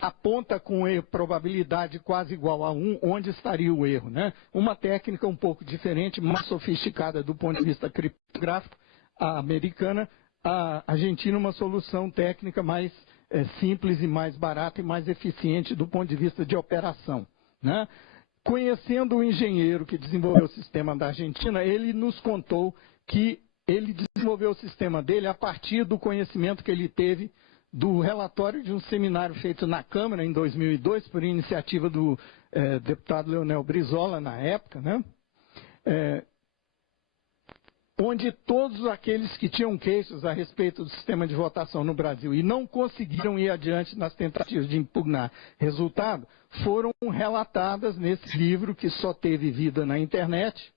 aponta com probabilidade quase igual a 1, onde estaria o erro, né? Uma técnica um pouco diferente, mais sofisticada do ponto de vista criptográfico, a americana, a argentina uma solução técnica mais simples e mais barata e mais eficiente do ponto de vista de operação, né? Conhecendo o engenheiro que desenvolveu o sistema da Argentina, ele nos contou que ele desenvolveu o sistema dele a partir do conhecimento que ele teve do relatório de um seminário feito na Câmara em 2002, por iniciativa do deputado Leonel Brizola, na época, né? Onde todos aqueles que tinham queixas a respeito do sistema de votação no Brasil e não conseguiram ir adiante nas tentativas de impugnar resultado, foram relatadas nesse livro que só teve vida na internet.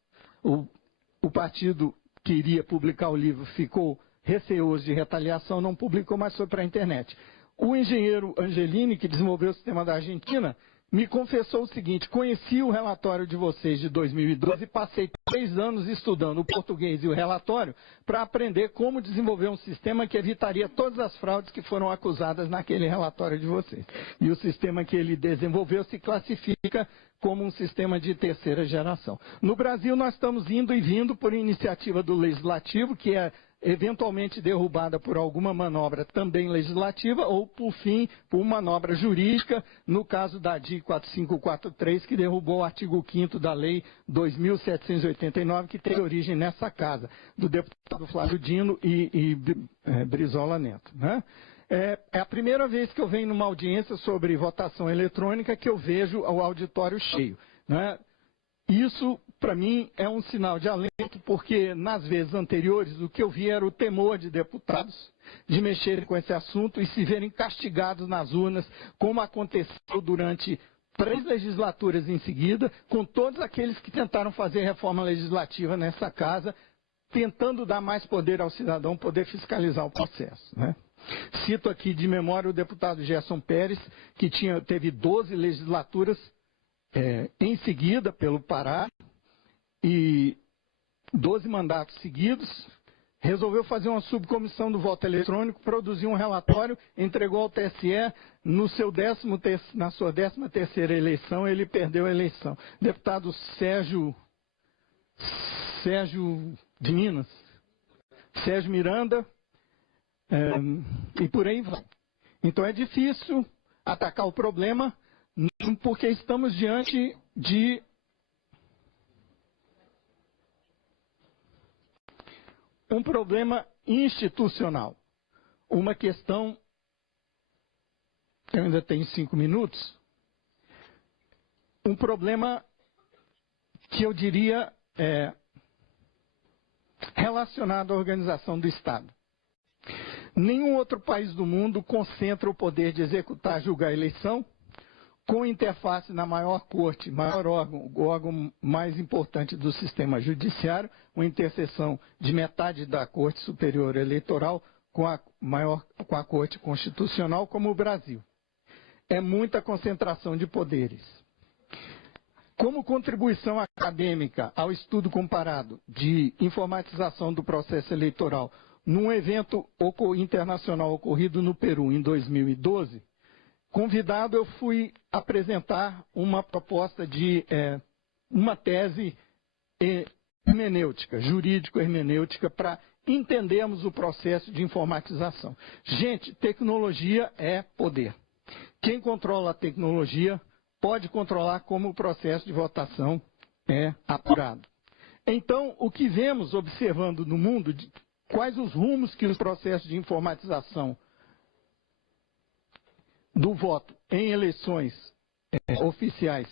O partido que iria publicar o livro ficou receoso de retaliação, não publicou, mas foi para a internet. O engenheiro Angelini, que desenvolveu o sistema da Argentina, me confessou o seguinte: conheci o relatório de vocês de 2012 e passei 3 anos estudando o português e o relatório para aprender como desenvolver um sistema que evitaria todas as fraudes que foram acusadas naquele relatório de vocês. E o sistema que ele desenvolveu se classifica como um sistema de terceira geração. No Brasil, nós estamos indo e vindo por iniciativa do Legislativo, que é eventualmente derrubada por alguma manobra também legislativa ou, por fim, por manobra jurídica, no caso da DI 4543, que derrubou o artigo 5º da Lei 2.789, que teve origem nessa casa, do deputado Flávio Dino e Brizola Neto, né? É a primeira vez que eu venho numa audiência sobre votação eletrônica que eu vejo o auditório cheio, né? Isso, para mim, é um sinal de alento, porque nas vezes anteriores o que eu vi era o temor de deputados de mexerem com esse assunto e se verem castigados nas urnas, como aconteceu durante 3 legislaturas em seguida, com todos aqueles que tentaram fazer reforma legislativa nessa casa, tentando dar mais poder ao cidadão poder fiscalizar o processo, né? Cito aqui de memória o deputado Gerson Pérez, que teve 12 legislaturas em seguida pelo Pará e 12 mandatos seguidos, resolveu fazer uma subcomissão do voto eletrônico, produziu um relatório, entregou ao TSE, na sua 13ª eleição, ele perdeu a eleição. Deputado Sérgio de Minas, Sérgio Miranda, e por aí vai. Então é difícil atacar o problema, porque estamos diante de um problema institucional. Uma questão, eu ainda tenho 5 minutos, um problema que eu diria relacionado à organização do Estado. Nenhum outro país do mundo concentra o poder de executar, julgar a eleição, com interface na maior corte, maior órgão, o órgão mais importante do sistema judiciário, uma interseção de metade da Corte Superior Eleitoral com a Corte Constitucional, como o Brasil. É muita concentração de poderes. Como contribuição acadêmica ao estudo comparado de informatização do processo eleitoral num evento internacional ocorrido no Peru em 2012, convidado, eu fui apresentar uma proposta de uma tese hermenêutica, jurídico-hermenêutica, para entendermos o processo de informatização. Gente, tecnologia é poder. Quem controla a tecnologia pode controlar como o processo de votação é apurado. Então, o que vemos observando no mundo, quais os rumos que os processos de informatização do voto em eleições oficiais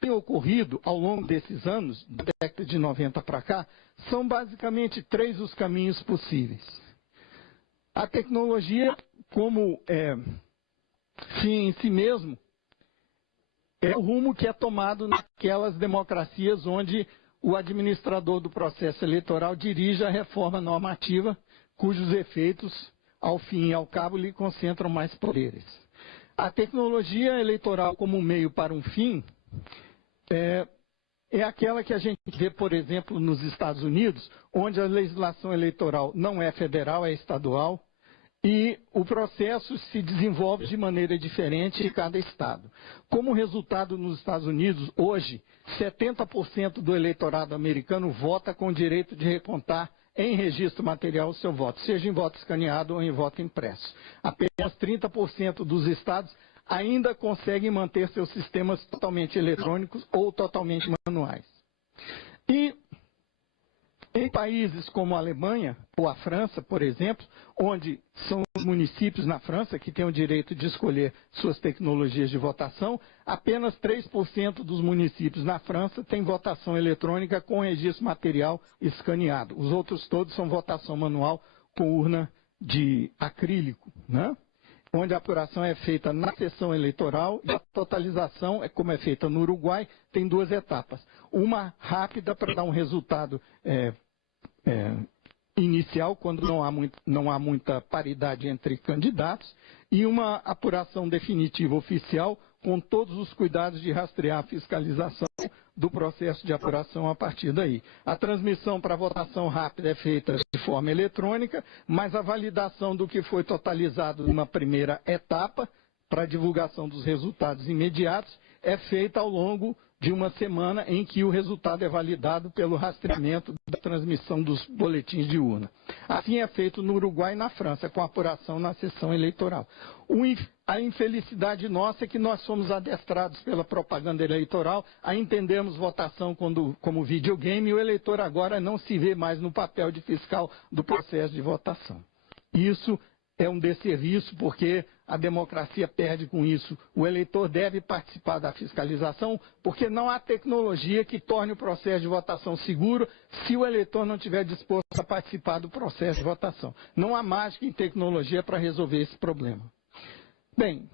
tem ocorrido ao longo desses anos, da década de 90 para cá, são basicamente 3 os caminhos possíveis. A tecnologia, como fim em si mesmo, é o rumo que é tomado naquelas democracias onde o administrador do processo eleitoral dirige a reforma normativa, cujos efeitos, ao fim e ao cabo, lhe concentram mais poderes. A tecnologia eleitoral como meio para um fim é aquela que a gente vê, por exemplo, nos Estados Unidos, onde a legislação eleitoral não é federal, é estadual, e o processo se desenvolve de maneira diferente em cada estado. Como resultado, nos Estados Unidos, hoje, 70% do eleitorado americano vota com o direito de recontar em registro material o seu voto, seja em voto escaneado ou em voto impresso. Apenas 30% dos estados ainda conseguem manter seus sistemas totalmente eletrônicos ou totalmente manuais. E em países como a Alemanha ou a França, por exemplo, onde são os municípios na França que têm o direito de escolher suas tecnologias de votação, apenas 3% dos municípios na França têm votação eletrônica com registro material escaneado. Os outros todos são votação manual com urna de acrílico, né? Onde a apuração é feita na sessão eleitoral e a totalização, como é feita no Uruguai, tem 2 etapas. Uma rápida para dar um resultado inicial, quando não há muita paridade entre candidatos, e uma apuração definitiva oficial, com todos os cuidados de rastrear a fiscalização do processo de apuração a partir daí. A transmissão para votação rápida é feita de forma eletrônica, mas a validação do que foi totalizado numa primeira etapa, para divulgação dos resultados imediatos, é feita ao longo de uma semana em que o resultado é validado pelo rastreamento da transmissão dos boletins de urna. Assim é feito no Uruguai e na França, com apuração na sessão eleitoral. A infelicidade nossa é que nós somos adestrados pela propaganda eleitoral a entendermos votação como videogame, e o eleitor agora não se vê mais no papel de fiscal do processo de votação. Isso é um desserviço, porque a democracia perde com isso. O eleitor deve participar da fiscalização, porque não há tecnologia que torne o processo de votação seguro se o eleitor não estiver disposto a participar do processo de votação. Não há mágica em tecnologia para resolver esse problema. Bem,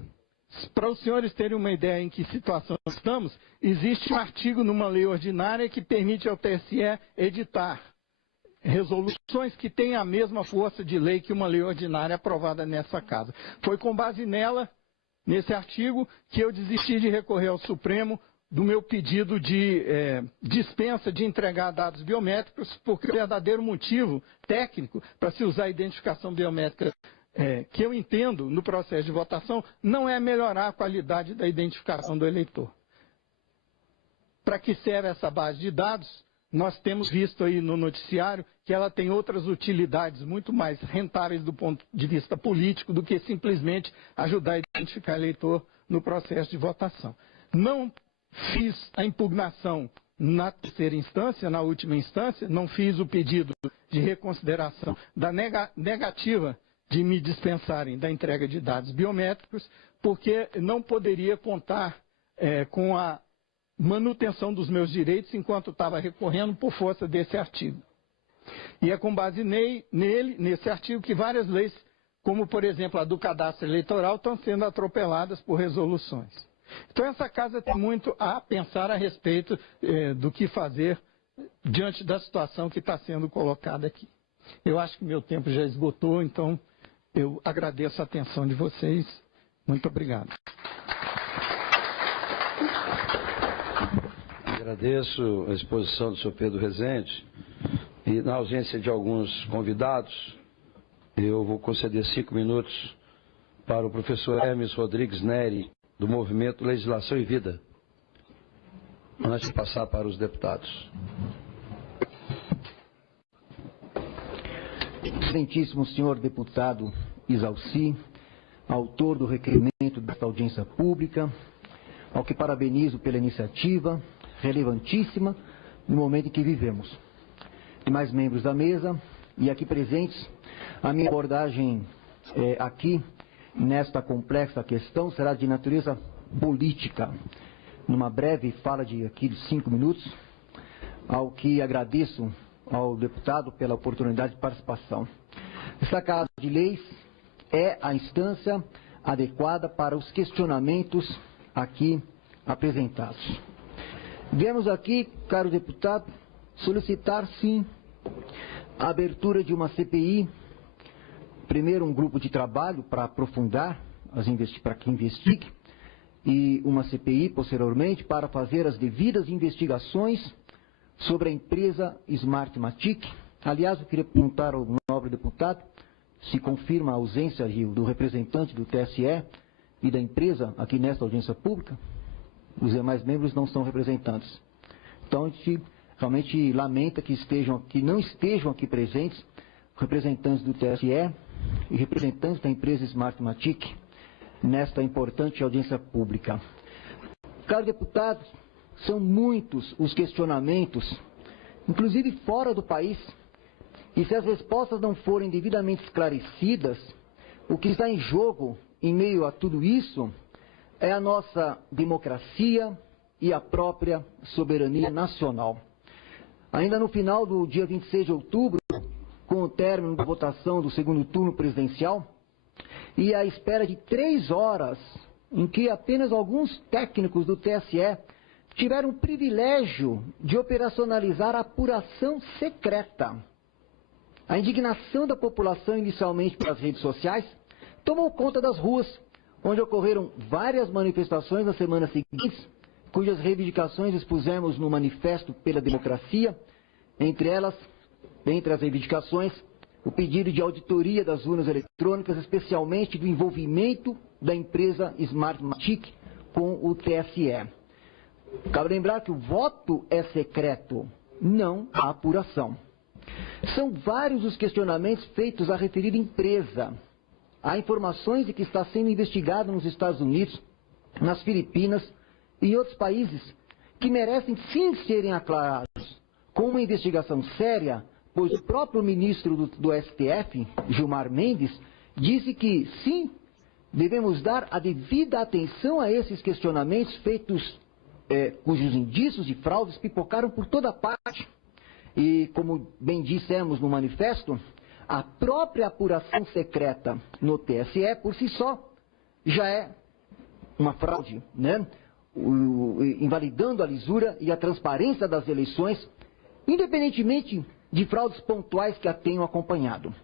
para os senhores terem uma ideia em que situação estamos, existe um artigo numa lei ordinária que permite ao TSE editar resoluções que têm a mesma força de lei que uma lei ordinária aprovada nessa casa. Foi com base nela, nesse artigo, que eu desisti de recorrer ao Supremo do meu pedido de dispensa de entregar dados biométricos, porque o verdadeiro motivo técnico para se usar a identificação biométrica que eu entendo no processo de votação não é melhorar a qualidade da identificação do eleitor. Para que serve essa base de dados? Nós temos visto aí no noticiário que ela tem outras utilidades muito mais rentáveis do ponto de vista político do que simplesmente ajudar a identificar eleitor no processo de votação. Não fiz a impugnação na terceira instância, na última instância, não fiz o pedido de reconsideração da negativa de me dispensarem da entrega de dados biométricos, porque não poderia contar com a manutenção dos meus direitos enquanto estava recorrendo por força desse artigo. E é com base nesse artigo, que várias leis, como por exemplo a do cadastro eleitoral, estão sendo atropeladas por resoluções. Então essa casa tem muito a pensar a respeito do que fazer diante da situação que está sendo colocada aqui. Eu acho que meu tempo já esgotou, então eu agradeço a atenção de vocês. Muito obrigado. Agradeço a exposição do senhor Pedro Rezende e, na ausência de alguns convidados, eu vou conceder 5 minutos para o professor Hermes Rodrigues Neri, do Movimento Legislação e Vida, antes de passar para os deputados. Excelentíssimo senhor deputado Isalci, autor do requerimento desta audiência pública, ao que parabenizo pela iniciativa relevantíssima no momento em que vivemos. Demais membros da mesa e aqui presentes, a minha abordagem aqui nesta complexa questão será de natureza política. Numa breve fala de aqui de 5 minutos, ao que agradeço ao deputado pela oportunidade de participação. Esta Casa de Leis é a instância adequada para os questionamentos aqui apresentados. Viemos aqui, caro deputado, solicitar, sim, a abertura de uma CPI, primeiro um grupo de trabalho para aprofundar, para que investigue, e uma CPI, posteriormente, para fazer as devidas investigações sobre a empresa Smartmatic. Aliás, eu queria perguntar ao nobre deputado se confirma a ausência do representante do TSE e da empresa aqui nesta audiência pública. Os demais membros não são representantes. Então, a gente realmente lamenta que não estejam aqui presentes representantes do TSE e representantes da empresa Smartmatic nesta importante audiência pública. Caros deputados, são muitos os questionamentos, inclusive fora do país, e se as respostas não forem devidamente esclarecidas, o que está em jogo em meio a tudo isso é a nossa democracia e a própria soberania nacional. Ainda no final do dia 26 de outubro, com o término da votação do segundo turno presidencial, e à espera de 3 horas, em que apenas alguns técnicos do TSE tiveram o privilégio de operacionalizar a apuração secreta. A indignação da população, inicialmente pelas redes sociais, tomou conta das ruas, onde ocorreram várias manifestações nas semanas seguintes, cujas reivindicações expusemos no Manifesto pela Democracia, entre as reivindicações, o pedido de auditoria das urnas eletrônicas, especialmente do envolvimento da empresa Smartmatic com o TSE. Cabe lembrar que o voto é secreto, não a apuração. São vários os questionamentos feitos à referida empresa. Há informações de que está sendo investigado nos Estados Unidos, nas Filipinas e em outros países que merecem sim serem aclarados, com uma investigação séria, pois o próprio ministro do STF, Gilmar Mendes, disse que, sim, devemos dar a devida atenção a esses questionamentos feitos, cujos indícios de fraudes pipocaram por toda parte. E, como bem dissemos no manifesto, a própria apuração secreta no TSE, por si só, já é uma fraude, né? Invalidando a lisura e a transparência das eleições, independentemente de fraudes pontuais que a tenham acompanhado.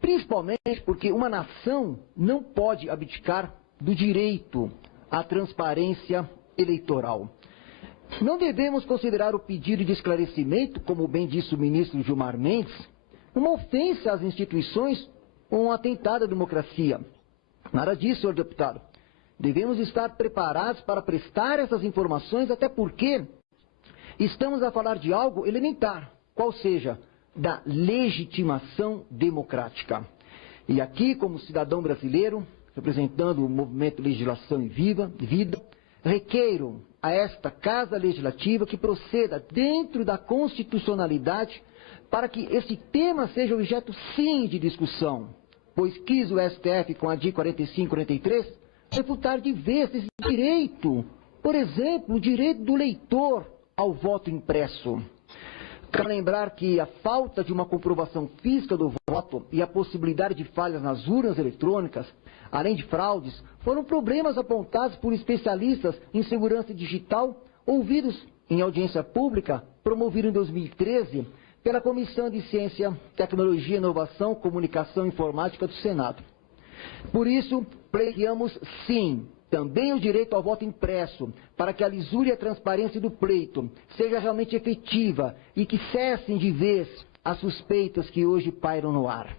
Principalmente porque uma nação não pode abdicar do direito à transparência eleitoral. Não devemos considerar o pedido de esclarecimento, como bem disse o ministro Gilmar Mendes, uma ofensa às instituições ou um atentado à democracia. Nada disso, senhor deputado. Devemos estar preparados para prestar essas informações, até porque estamos a falar de algo elementar, qual seja, da legitimação democrática. E aqui, como cidadão brasileiro, representando o movimento Legislação em Vida, requeiro a esta Casa Legislativa que proceda dentro da constitucionalidade para que esse tema seja objeto, sim, de discussão, pois quis o STF, com a DI 4543, refutar de vez esse direito, por exemplo, o direito do leitor ao voto impresso. Quero lembrar que a falta de uma comprovação física do voto e a possibilidade de falhas nas urnas eletrônicas, além de fraudes, foram problemas apontados por especialistas em segurança digital, ouvidos em audiência pública, promovida em 2013 pela Comissão de Ciência, Tecnologia, Inovação, Comunicação e Informática do Senado. Por isso, pleiteamos, sim, também o direito ao voto impresso, para que a lisura e a transparência do pleito seja realmente efetiva e que cessem de vez as suspeitas que hoje pairam no ar.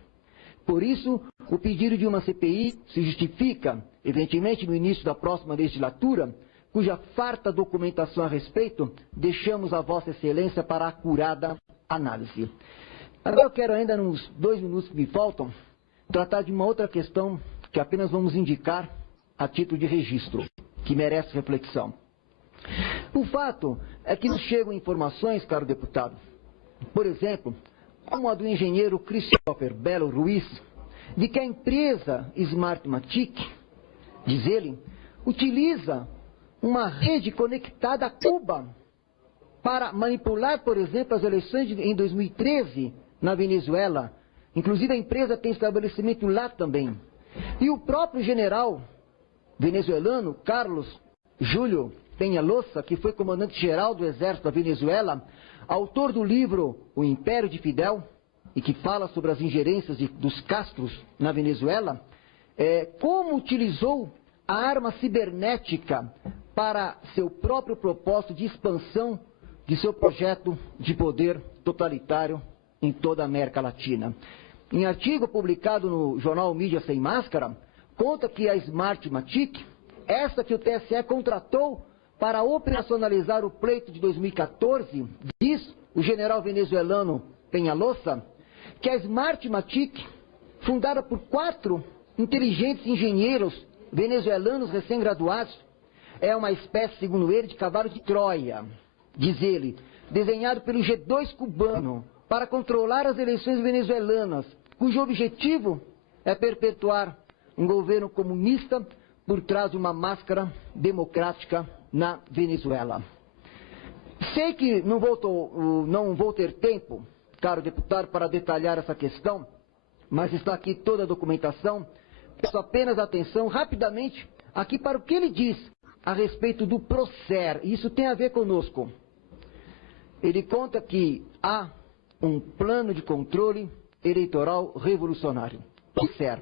Por isso, o pedido de uma CPI se justifica, evidentemente, no início da próxima legislatura, cuja farta documentação a respeito deixamos a Vossa Excelência para a acurada análise. Agora eu quero ainda, nos 2 minutos que me faltam, tratar de uma outra questão que apenas vamos indicar a título de registro, que merece reflexão. O fato é que nos chegam informações, caro deputado, por exemplo, como a do engenheiro Christopher Belo Ruiz, de que a empresa Smartmatic, diz ele, utiliza uma rede conectada a Cuba para manipular, por exemplo, as eleições em 2013 na Venezuela. Inclusive a empresa tem estabelecimento lá também. E o próprio general venezuelano, Carlos Júlio Peñalosa, que foi comandante-geral do Exército da Venezuela, autor do livro O Império de Fidel, e que fala sobre as ingerências dos Castros na Venezuela, como utilizou a arma cibernética para seu próprio propósito de expansão de seu projeto de poder totalitário em toda a América Latina. Em artigo publicado no jornal Mídia Sem Máscara, conta que a Smartmatic, essa que o TSE contratou para operacionalizar o pleito de 2014, diz o general venezuelano Peñalosa, que a Smartmatic, fundada por 4 inteligentes engenheiros venezuelanos recém-graduados, é uma espécie, segundo ele, de cavalo de Troia, diz ele, desenhado pelo G2 cubano para controlar as eleições venezuelanas, cujo objetivo é perpetuar um governo comunista por trás de uma máscara democrática na Venezuela. Sei que não vou ter tempo, caro deputado, para detalhar essa questão, mas está aqui toda a documentação. Peço apenas atenção rapidamente aqui para o que ele diz a respeito do Procer. Isso tem a ver conosco. Ele conta que há um plano de controle eleitoral revolucionário, Procer,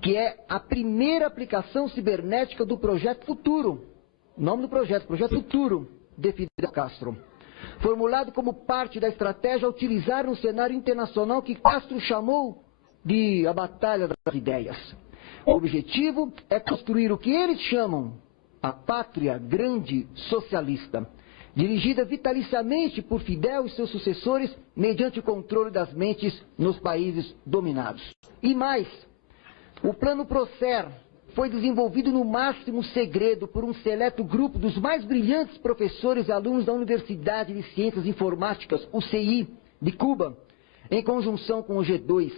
que é a primeira aplicação cibernética do Projeto Futuro. O nome do projeto, Projeto Futuro, de Fidel Castro. Formulado como parte da estratégia a utilizar no cenário internacional que Castro chamou de a Batalha das Ideias. O objetivo é construir o que eles chamam a pátria grande socialista, dirigida vitaliciamente por Fidel e seus sucessores mediante o controle das mentes nos países dominados. E mais, o plano Procer foi desenvolvido no máximo segredo por um seleto grupo dos mais brilhantes professores e alunos da Universidade de Ciências Informáticas, UCI, de Cuba, em conjunção com o G2,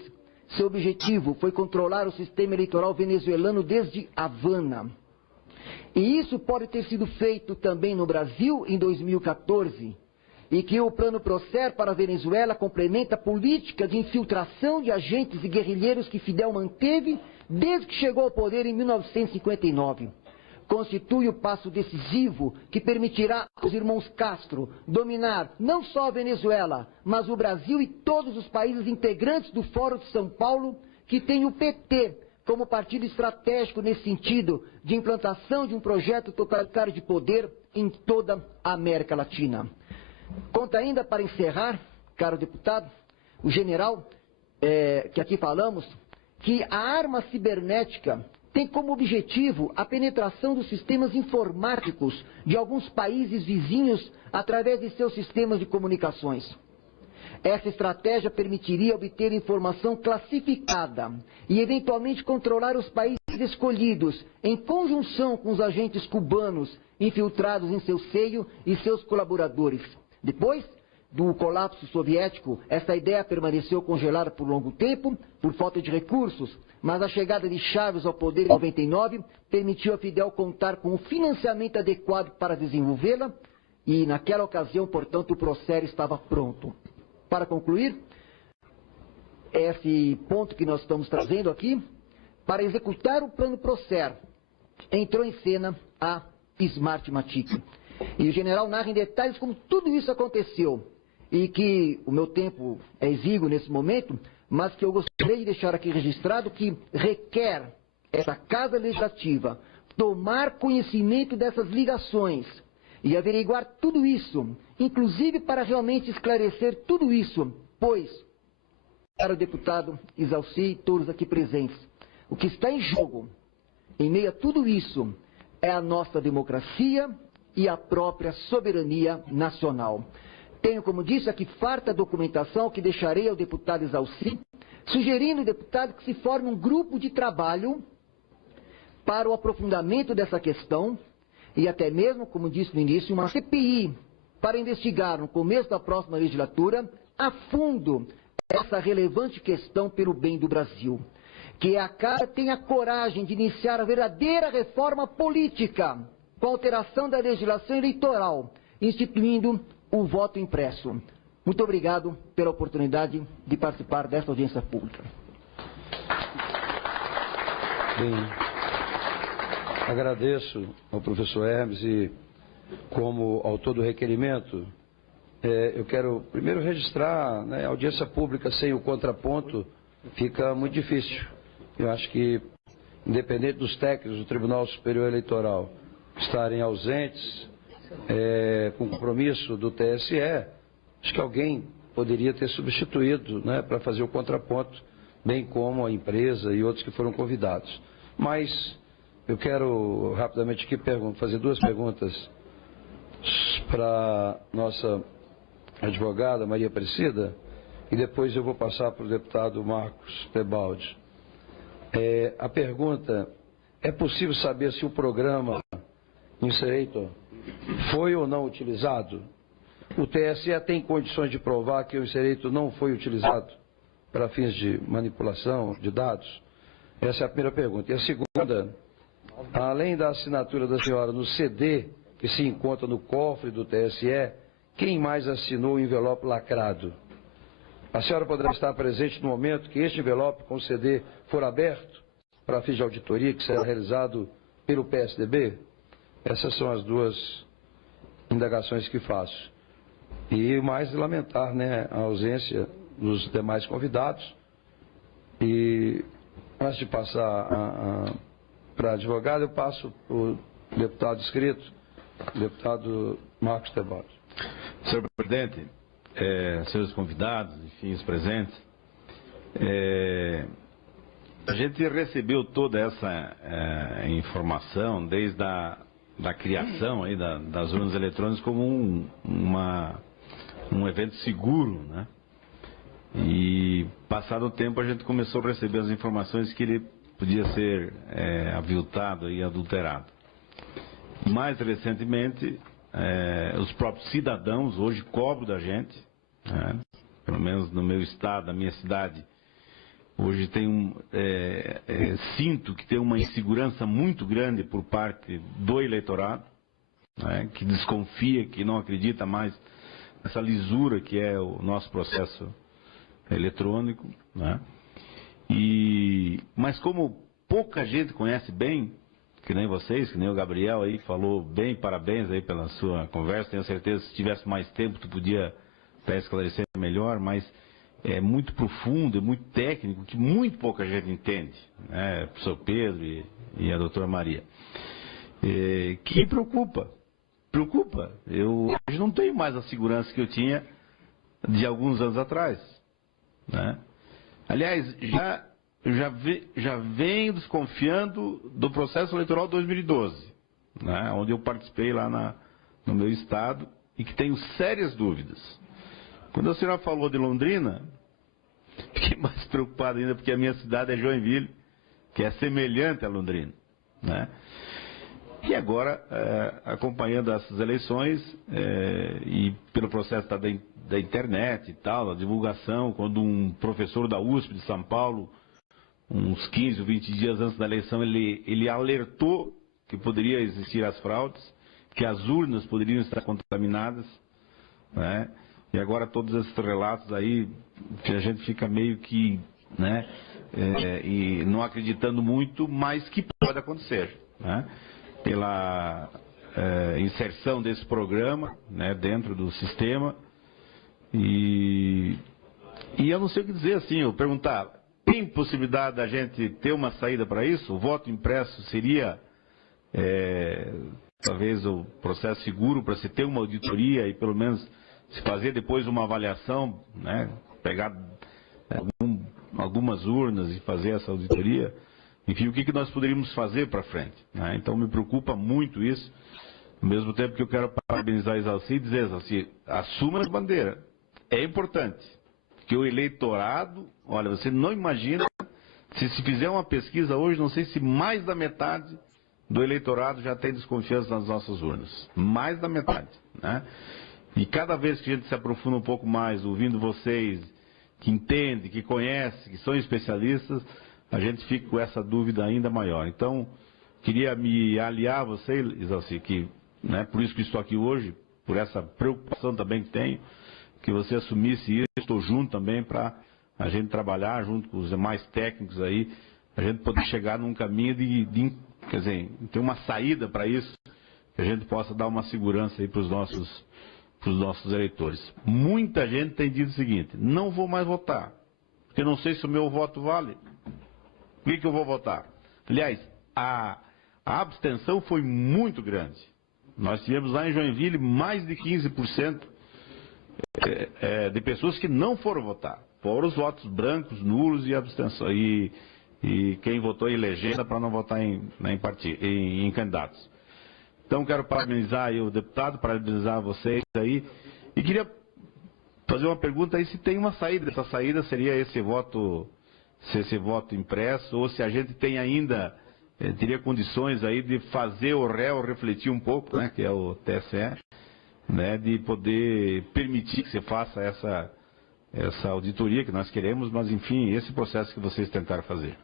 seu objetivo foi controlar o sistema eleitoral venezuelano desde Havana. E isso pode ter sido feito também no Brasil em 2014, e que o plano Prócer para a Venezuela complementa a política de infiltração de agentes e guerrilheiros que Fidel manteve desde que chegou ao poder em 1959. Constitui o passo decisivo que permitirá aos irmãos Castro dominar não só a Venezuela, mas o Brasil e todos os países integrantes do Fórum de São Paulo, que tem o PT como partido estratégico nesse sentido de implantação de um projeto totalitário de poder em toda a América Latina. Conta ainda, para encerrar, caro deputado, o general, que aqui falamos, que a arma cibernética tem como objetivo a penetração dos sistemas informáticos de alguns países vizinhos através de seus sistemas de comunicações. Essa estratégia permitiria obter informação classificada e eventualmente controlar os países escolhidos em conjunção com os agentes cubanos infiltrados em seu seio e seus colaboradores. Depois do colapso soviético, essa ideia permaneceu congelada por longo tempo, por falta de recursos, mas a chegada de Chávez ao poder em 99 permitiu a Fidel contar com o financiamento adequado para desenvolvê-la e, naquela ocasião, portanto, o Prócer estava pronto. Para concluir, esse ponto que nós estamos trazendo aqui, para executar o plano Prócer, entrou em cena a Smartmatic. E o general narra em detalhes como tudo isso aconteceu. E que o meu tempo é exíguo nesse momento, mas que eu gostaria de deixar aqui registrado que requer essa Casa Legislativa tomar conhecimento dessas ligações e averiguar tudo isso, inclusive para realmente esclarecer tudo isso, pois, caro deputado Isalci e todos aqui presentes, o que está em jogo, em meio a tudo isso, é a nossa democracia e a própria soberania nacional. Tenho, como disse, aqui farta documentação que deixarei ao deputado Isalci, sugerindo, deputado, que se forme um grupo de trabalho para o aprofundamento dessa questão e até mesmo, como disse no início, uma CPI para investigar no começo da próxima legislatura a fundo essa relevante questão pelo bem do Brasil. Que a Casa tenha coragem de iniciar a verdadeira reforma política com a alteração da legislação eleitoral, instituindo o voto impresso. Muito obrigado pela oportunidade de participar desta audiência pública. Bem, agradeço ao professor Hermes e, como autor do requerimento, eu quero primeiro registrar, a audiência pública sem o contraponto fica muito difícil. Eu acho que, independente dos técnicos do Tribunal Superior Eleitoral estarem ausentes, com compromisso do TSE, acho que alguém poderia ter substituído, para fazer o contraponto, bem como a empresa e outros que foram convidados. Mas eu quero rapidamente aqui fazer duas perguntas para nossa advogada Maria Aparecida e depois eu vou passar para o deputado Marcos Tebaldi. A pergunta: é possível saber se o programa Inserator foi ou não utilizado? O TSE tem condições de provar que o Inserator não foi utilizado para fins de manipulação de dados? Essa é a primeira pergunta. E a segunda: além da assinatura da senhora no CD que se encontra no cofre do TSE, quem mais assinou o envelope lacrado? A senhora poderá estar presente no momento que este envelope com o CD for aberto para fins de auditoria que será realizado pelo PSDB? Essas são as duas indagações que faço. E mais lamentar, a ausência dos demais convidados. E antes de passar para a advogada, eu passo para o deputado inscrito, deputado Marcos Tebaldi. Senhor presidente, senhores convidados, enfim, os presentes, a gente recebeu toda essa informação desde da criação aí das urnas eletrônicas como um evento seguro, E passado o tempo a gente começou a receber as informações que ele podia ser aviltado e adulterado. Mais recentemente, os próprios cidadãos hoje cobram da gente, pelo menos no meu estado, na minha cidade, hoje sinto que tem uma insegurança muito grande por parte do eleitorado, né, que desconfia, que não acredita mais nessa lisura que é o nosso processo eletrônico, né? Mas como pouca gente conhece bem, que nem vocês, que nem o Gabriel aí, que falou bem, parabéns aí pela sua conversa, tenho certeza que se tivesse mais tempo tu podia até esclarecer melhor, mas é muito profundo, é muito técnico, que muito pouca gente entende, né? O professor Pedro e a doutora Maria. Que me preocupa. Eu hoje não tenho mais a segurança que eu tinha de alguns anos atrás, né? Aliás, já venho desconfiando do processo eleitoral 2012, né, onde eu participei lá no meu estado e que tenho sérias dúvidas. Quando a senhora falou de Londrina, fiquei mais preocupado ainda porque a minha cidade é Joinville, que é semelhante a Londrina, né? E agora, acompanhando essas eleições e pelo processo da internet e tal, da divulgação, quando um professor da USP de São Paulo, uns 15 ou 20 dias antes da eleição, ele alertou que poderia existir as fraudes, que as urnas poderiam estar contaminadas, né? E agora todos esses relatos aí, a gente fica meio que, né, e não acreditando muito, mas que pode acontecer, né? Pela inserção desse programa, né, dentro do sistema. E eu não sei o que dizer assim, eu perguntar, tem possibilidade da gente ter uma saída para isso? O voto impresso seria talvez o processo seguro para se ter uma auditoria e pelo menos se fazer depois uma avaliação, né, pegar algumas urnas e fazer essa auditoria? Enfim, o que nós poderíamos fazer para frente, né? Então me preocupa muito isso, ao mesmo tempo que eu quero parabenizar a Exalci e dizer, Exalci, assuma a bandeira. É importante que o eleitorado, olha, você não imagina, se fizer uma pesquisa hoje, não sei se mais da metade do eleitorado já tem desconfiança nas nossas urnas. Mais da metade, né? E cada vez que a gente se aprofunda um pouco mais, ouvindo vocês, que entendem, que conhecem, que são especialistas, a gente fica com essa dúvida ainda maior. Então, queria me aliar a você, Exalci, que, né, por isso que estou aqui hoje, por essa preocupação também que tenho, que você assumisse isso, estou junto também para a gente trabalhar junto com os demais técnicos aí, a gente poder chegar num caminho quer dizer, ter uma saída para isso, que a gente possa dar uma segurança aí para os nossos eleitores. Muita gente tem dito o seguinte, não vou mais votar, porque não sei se o meu voto vale. O que eu vou votar? Aliás, a abstenção foi muito grande. Nós tivemos lá em Joinville mais de 15% de pessoas que não foram votar. Foram os votos brancos, nulos e abstenção. E quem votou em legenda para não votar em candidatos. Então quero parabenizar aí o deputado, parabenizar vocês aí. E queria fazer uma pergunta aí se tem uma saída. Essa saída seria esse voto impresso, ou se a gente tem ainda, teria condições aí de fazer o réu refletir um pouco, né, que é o TSE, né, de poder permitir que você faça essa auditoria que nós queremos, mas enfim, esse processo que vocês tentaram fazer.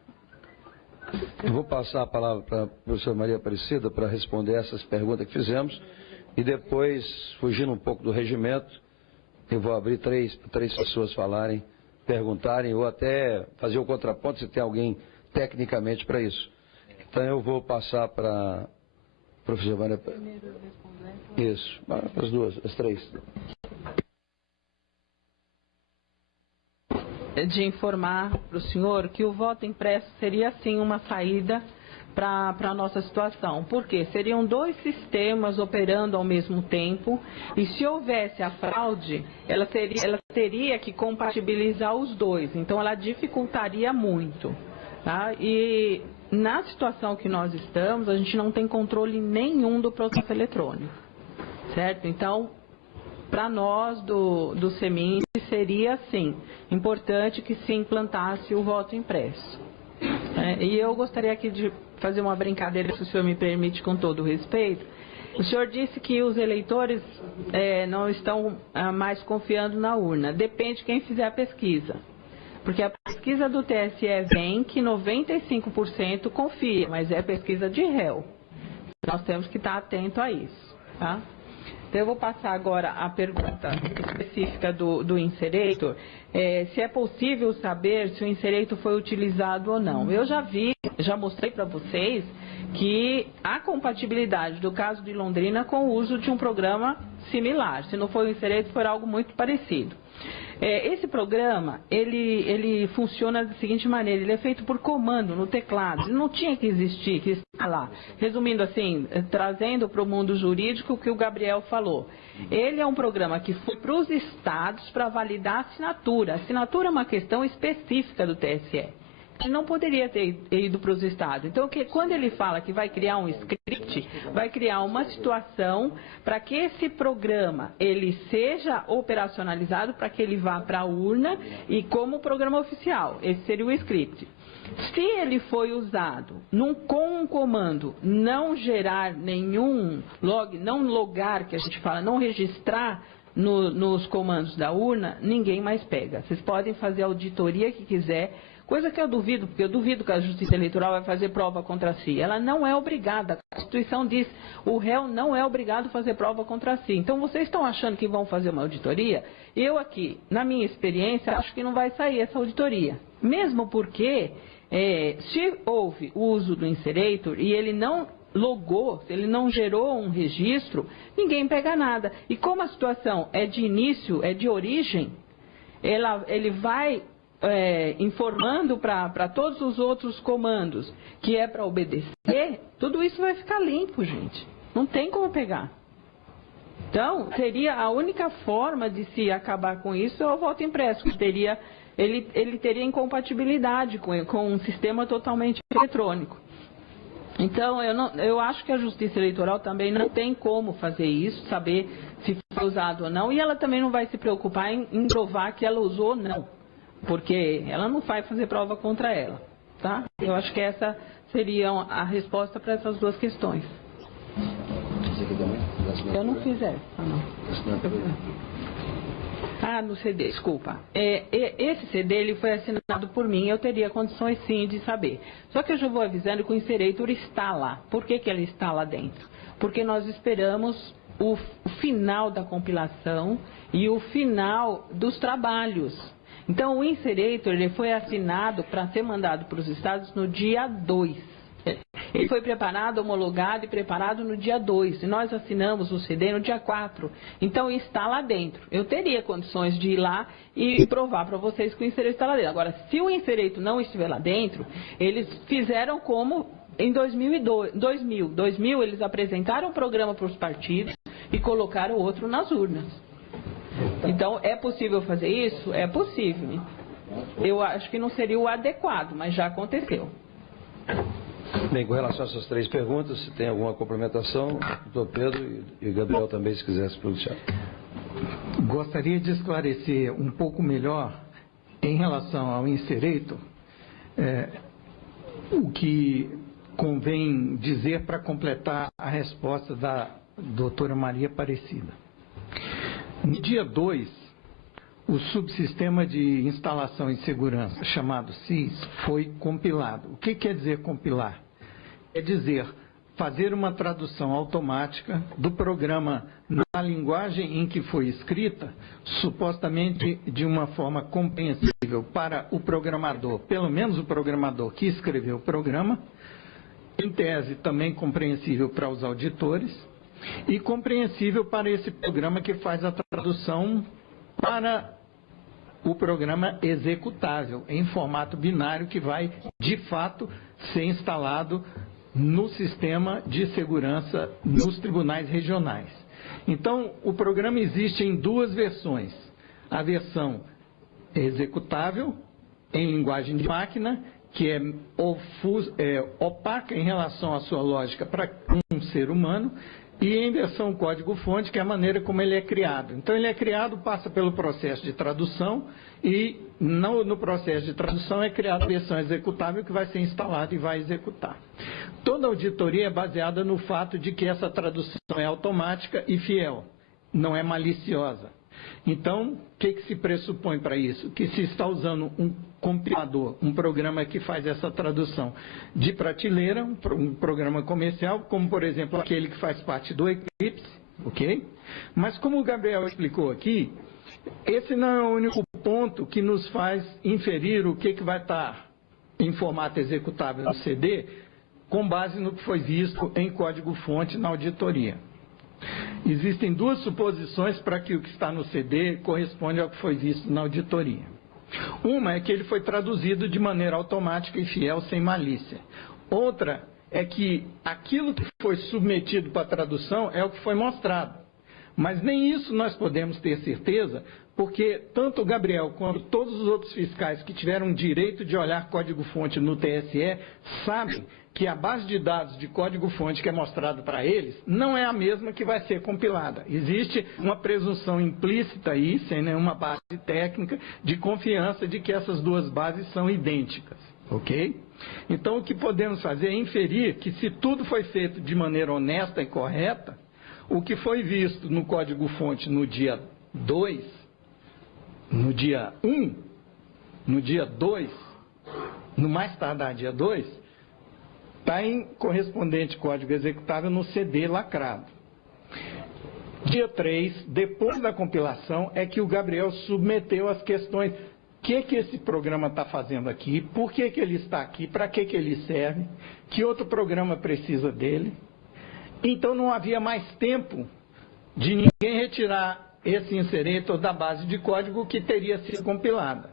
Eu vou passar a palavra para a professora Maria Aparecida para responder essas perguntas que fizemos e depois, fugindo um pouco do regimento, eu vou abrir três pessoas falarem, perguntarem ou até fazer o contraponto se tem alguém tecnicamente para isso. Então eu vou passar para a professora Maria. Isso, as duas, as três. De informar para o senhor que o voto impresso seria sim uma saída para a nossa situação. Por quê? Seriam dois sistemas operando ao mesmo tempo e se houvesse a fraude, ela teria que compatibilizar os dois. Então ela dificultaria muito. Tá? E na situação que nós estamos, a gente não tem controle nenhum do processo eletrônico. Certo? Então, para nós do CEMIN seria, sim, importante que se implantasse o voto impresso. E eu gostaria aqui de fazer uma brincadeira, se o senhor me permite, com todo o respeito. O senhor disse que os eleitores não estão mais confiando na urna. Depende de quem fizer a pesquisa. Porque a pesquisa do TSE vem que 95% confia, mas é pesquisa de réu. Nós temos que estar atento a isso, tá? Então, eu vou passar agora a pergunta específica do Inserator, se é possível saber se o Inserator foi utilizado ou não. Eu já mostrei para vocês que há compatibilidade do caso de Londrina com o uso de um programa similar. Se não foi o Inserator, foi algo muito parecido. Esse programa, ele funciona da seguinte maneira, ele é feito por comando no teclado, ele não tinha que existir, que estar lá. Resumindo assim, trazendo para o mundo jurídico o que o Gabriel falou. Ele é um programa que foi para os estados para validar a assinatura. A assinatura é uma questão específica do TSE. Ele não poderia ter ido para os estados. Então, quando ele fala que vai criar um script, vai criar uma situação para que esse programa ele seja operacionalizado, para que ele vá para a urna e como programa oficial. Esse seria o script. Se ele foi usado com um comando não gerar nenhum log, não logar, que a gente fala, não registrar nos comandos da urna, ninguém mais pega. Vocês podem fazer a auditoria que quiser, coisa que eu duvido, porque eu duvido que a Justiça Eleitoral vai fazer prova contra si. Ela não é obrigada, a Constituição diz, o réu não é obrigado a fazer prova contra si. Então, vocês estão achando que vão fazer uma auditoria? Eu aqui, na minha experiência, acho que não vai sair essa auditoria. Mesmo porque, se houve o uso do Inserator e ele não logou, se ele não gerou um registro, ninguém pega nada. E como a situação é de início, é de origem, ele vai informando para todos os outros comandos que é para obedecer, tudo isso vai ficar limpo, gente. Não tem como pegar. Então, seria a única forma de se acabar com isso é o voto impresso, que ele teria incompatibilidade com um sistema totalmente eletrônico. Então, eu acho que a Justiça Eleitoral também não tem como fazer isso, saber se foi usado ou não, e ela também não vai se preocupar em provar que ela usou ou não, porque ela não vai fazer prova contra ela, tá? Eu acho que essa seria a resposta para essas duas questões. Eu não fiz essa, não. No CD, desculpa. Esse CD ele foi assinado por mim, eu teria condições sim de saber. Só que eu já vou avisando que o Inserator está lá. Por que ele está lá dentro? Porque nós esperamos o final da compilação e o final dos trabalhos. Então, o Inserator ele foi assinado para ser mandado para os estados no dia 2. Ele foi preparado, homologado e preparado no dia 2. E nós assinamos o CD no dia 4. Então, está lá dentro. Eu teria condições de ir lá e provar para vocês que o Inserator está lá dentro. Agora, se o Inserator não estiver lá dentro, eles fizeram como em 2000, eles apresentaram um programa para os partidos e colocaram outro nas urnas. Então, é possível fazer isso? É possível. Eu acho que não seria o adequado, mas já aconteceu. Bem, com relação a essas três perguntas, se tem alguma complementação, doutor Pedro e Gabriel também, se quiser se pronunciar. Gostaria de esclarecer um pouco melhor em relação ao Inserator, o que convém dizer para completar a resposta da doutora Maria Aparecida. No dia 2, o subsistema de instalação e segurança, chamado SIS, foi compilado. O que quer dizer compilar? Quer dizer fazer uma tradução automática do programa na linguagem em que foi escrita, supostamente de uma forma compreensível para o programador, pelo menos o programador que escreveu o programa, em tese também compreensível para os auditores, e compreensível para esse programa que faz a tradução para o programa executável, em formato binário, que vai, de fato, ser instalado no sistema de segurança nos tribunais regionais. Então, o programa existe em duas versões. A versão executável, em linguagem de máquina, que é opaca em relação à sua lógica para um ser humano, e em versão código-fonte, que é a maneira como ele é criado. Então, ele é criado, passa pelo processo de tradução, e no processo de tradução é criada a versão executável que vai ser instalada e vai executar. Toda auditoria é baseada no fato de que essa tradução é automática e fiel, não é maliciosa. Então, o que se pressupõe para isso? Que se está usando um compilador, um programa que faz essa tradução de prateleira, um programa comercial, como, por exemplo, aquele que faz parte do Eclipse, ok? Mas, como o Gabriel explicou aqui, esse não é o único ponto que nos faz inferir o que vai estar em formato executável no CD, com base no que foi visto em código-fonte na auditoria. Existem duas suposições para que o que está no CD corresponde ao que foi visto na auditoria. Uma é que ele foi traduzido de maneira automática e fiel, sem malícia. Outra é que aquilo que foi submetido para tradução é o que foi mostrado. Mas nem isso nós podemos ter certeza, porque tanto o Gabriel quanto todos os outros fiscais que tiveram direito de olhar código-fonte no TSE sabem que a base de dados de código-fonte que é mostrada para eles não é a mesma que vai ser compilada. Existe uma presunção implícita aí, sem nenhuma base técnica, de confiança de que essas duas bases são idênticas, ok? Então, o que podemos fazer é inferir que se tudo foi feito de maneira honesta e correta, o que foi visto no código-fonte no dia 2, no dia 1, no dia 2, no mais tardar dia 2, está em correspondente código executável no CD lacrado. Dia 3, depois da compilação, é que o Gabriel submeteu as questões. O que esse programa está fazendo aqui? Por que ele está aqui? Para que ele serve? Que outro programa precisa dele? Então não havia mais tempo de ninguém retirar esse inserator da base de código que teria sido compilada.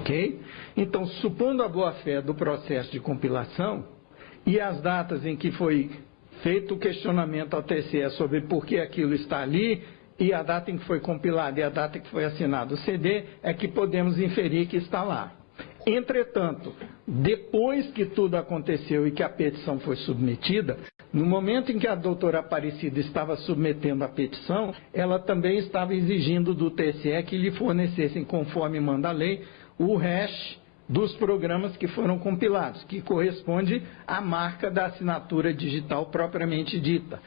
Ok? Então, supondo a boa-fé do processo de compilação e as datas em que foi feito o questionamento ao TSE sobre por que aquilo está ali, e a data em que foi compilado e a data em que foi assinado o CD, é que podemos inferir que está lá. Entretanto, depois que tudo aconteceu e que a petição foi submetida, no momento em que a doutora Aparecida estava submetendo a petição, ela também estava exigindo do TSE que lhe fornecessem, conforme manda a lei, o hash dos programas que foram compilados, que corresponde à marca da assinatura digital propriamente dita.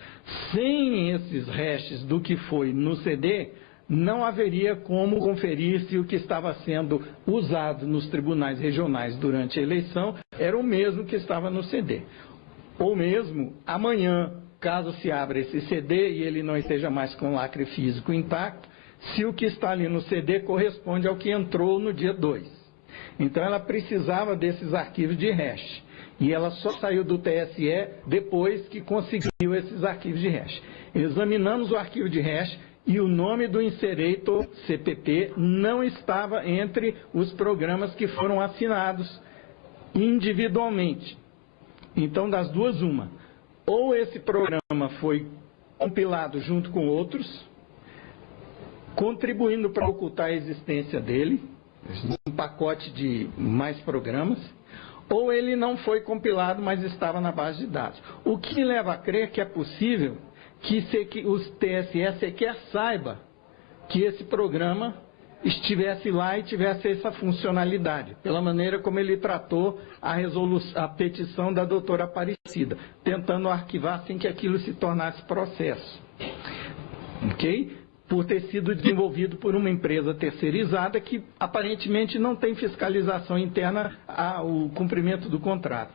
Sem esses hashes do que foi no CD, não haveria como conferir se o que estava sendo usado nos tribunais regionais durante a eleição era o mesmo que estava no CD. Ou mesmo, amanhã, caso se abra esse CD e ele não esteja mais com lacre físico intacto, se o que está ali no CD corresponde ao que entrou no dia 2. Então ela precisava desses arquivos de hash. E ela só saiu do TSE depois que conseguiu esses arquivos de hash. Examinamos o arquivo de hash e o nome do inserator CPP não estava entre os programas que foram assinados individualmente. Então, das duas, uma. Ou esse programa foi compilado junto com outros, contribuindo para ocultar a existência dele, um pacote de mais programas, ou ele não foi compilado, mas estava na base de dados. O que me leva a crer que é possível que os TSE sequer saiba que esse programa estivesse lá e tivesse essa funcionalidade, pela maneira como ele tratou a petição da doutora Aparecida, tentando arquivar sem que aquilo se tornasse processo. Ok? Por ter sido desenvolvido por uma empresa terceirizada que aparentemente não tem fiscalização interna ao cumprimento do contrato.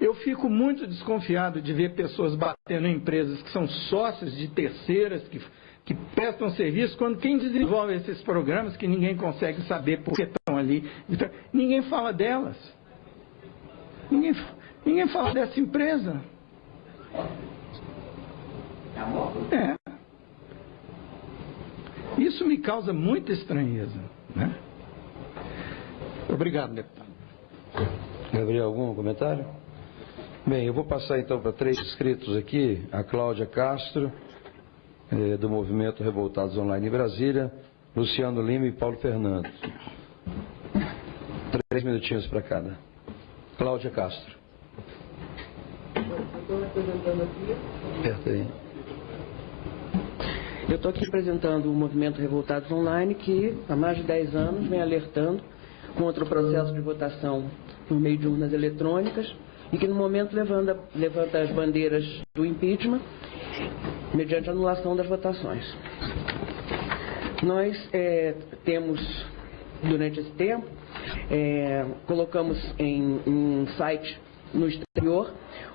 Eu fico muito desconfiado de ver pessoas batendo em empresas que são sócias de terceiras, que prestam serviço, quando quem desenvolve esses programas, que ninguém consegue saber por que estão ali, então, ninguém fala delas. Ninguém fala dessa empresa. É. Isso me causa muita estranheza, né? Obrigado, deputado. Gabriel, algum comentário? Bem, eu vou passar então para 3 inscritos aqui, a Cláudia Castro, do Movimento Revoltados Online em Brasília, Luciano Lima e Paulo Fernando. 3 minutinhos para cada. Cláudia Castro. Aperta aí. Eu estou aqui apresentando o Movimento Revoltados Online, que há mais de 10 anos vem alertando contra o processo de votação por meio de urnas eletrônicas e que no momento levanta as bandeiras do impeachment mediante a anulação das votações. Nós temos, durante esse tempo, colocamos em um site no exterior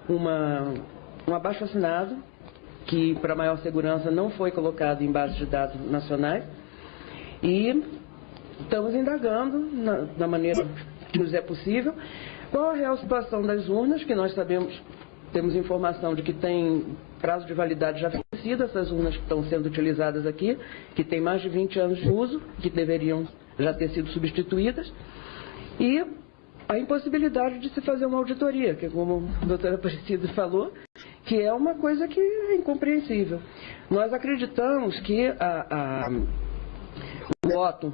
um abaixo-assinado que, para maior segurança, não foi colocado em bases de dados nacionais, e estamos indagando, na maneira que nos é possível, qual a real situação das urnas, que nós sabemos, temos informação de que tem prazo de validade já vencido, essas urnas que estão sendo utilizadas aqui, que tem mais de 20 anos de uso, que deveriam já ter sido substituídas, e a impossibilidade de se fazer uma auditoria, que, como a doutora Aparecida falou, que é uma coisa que é incompreensível. Nós acreditamos que o voto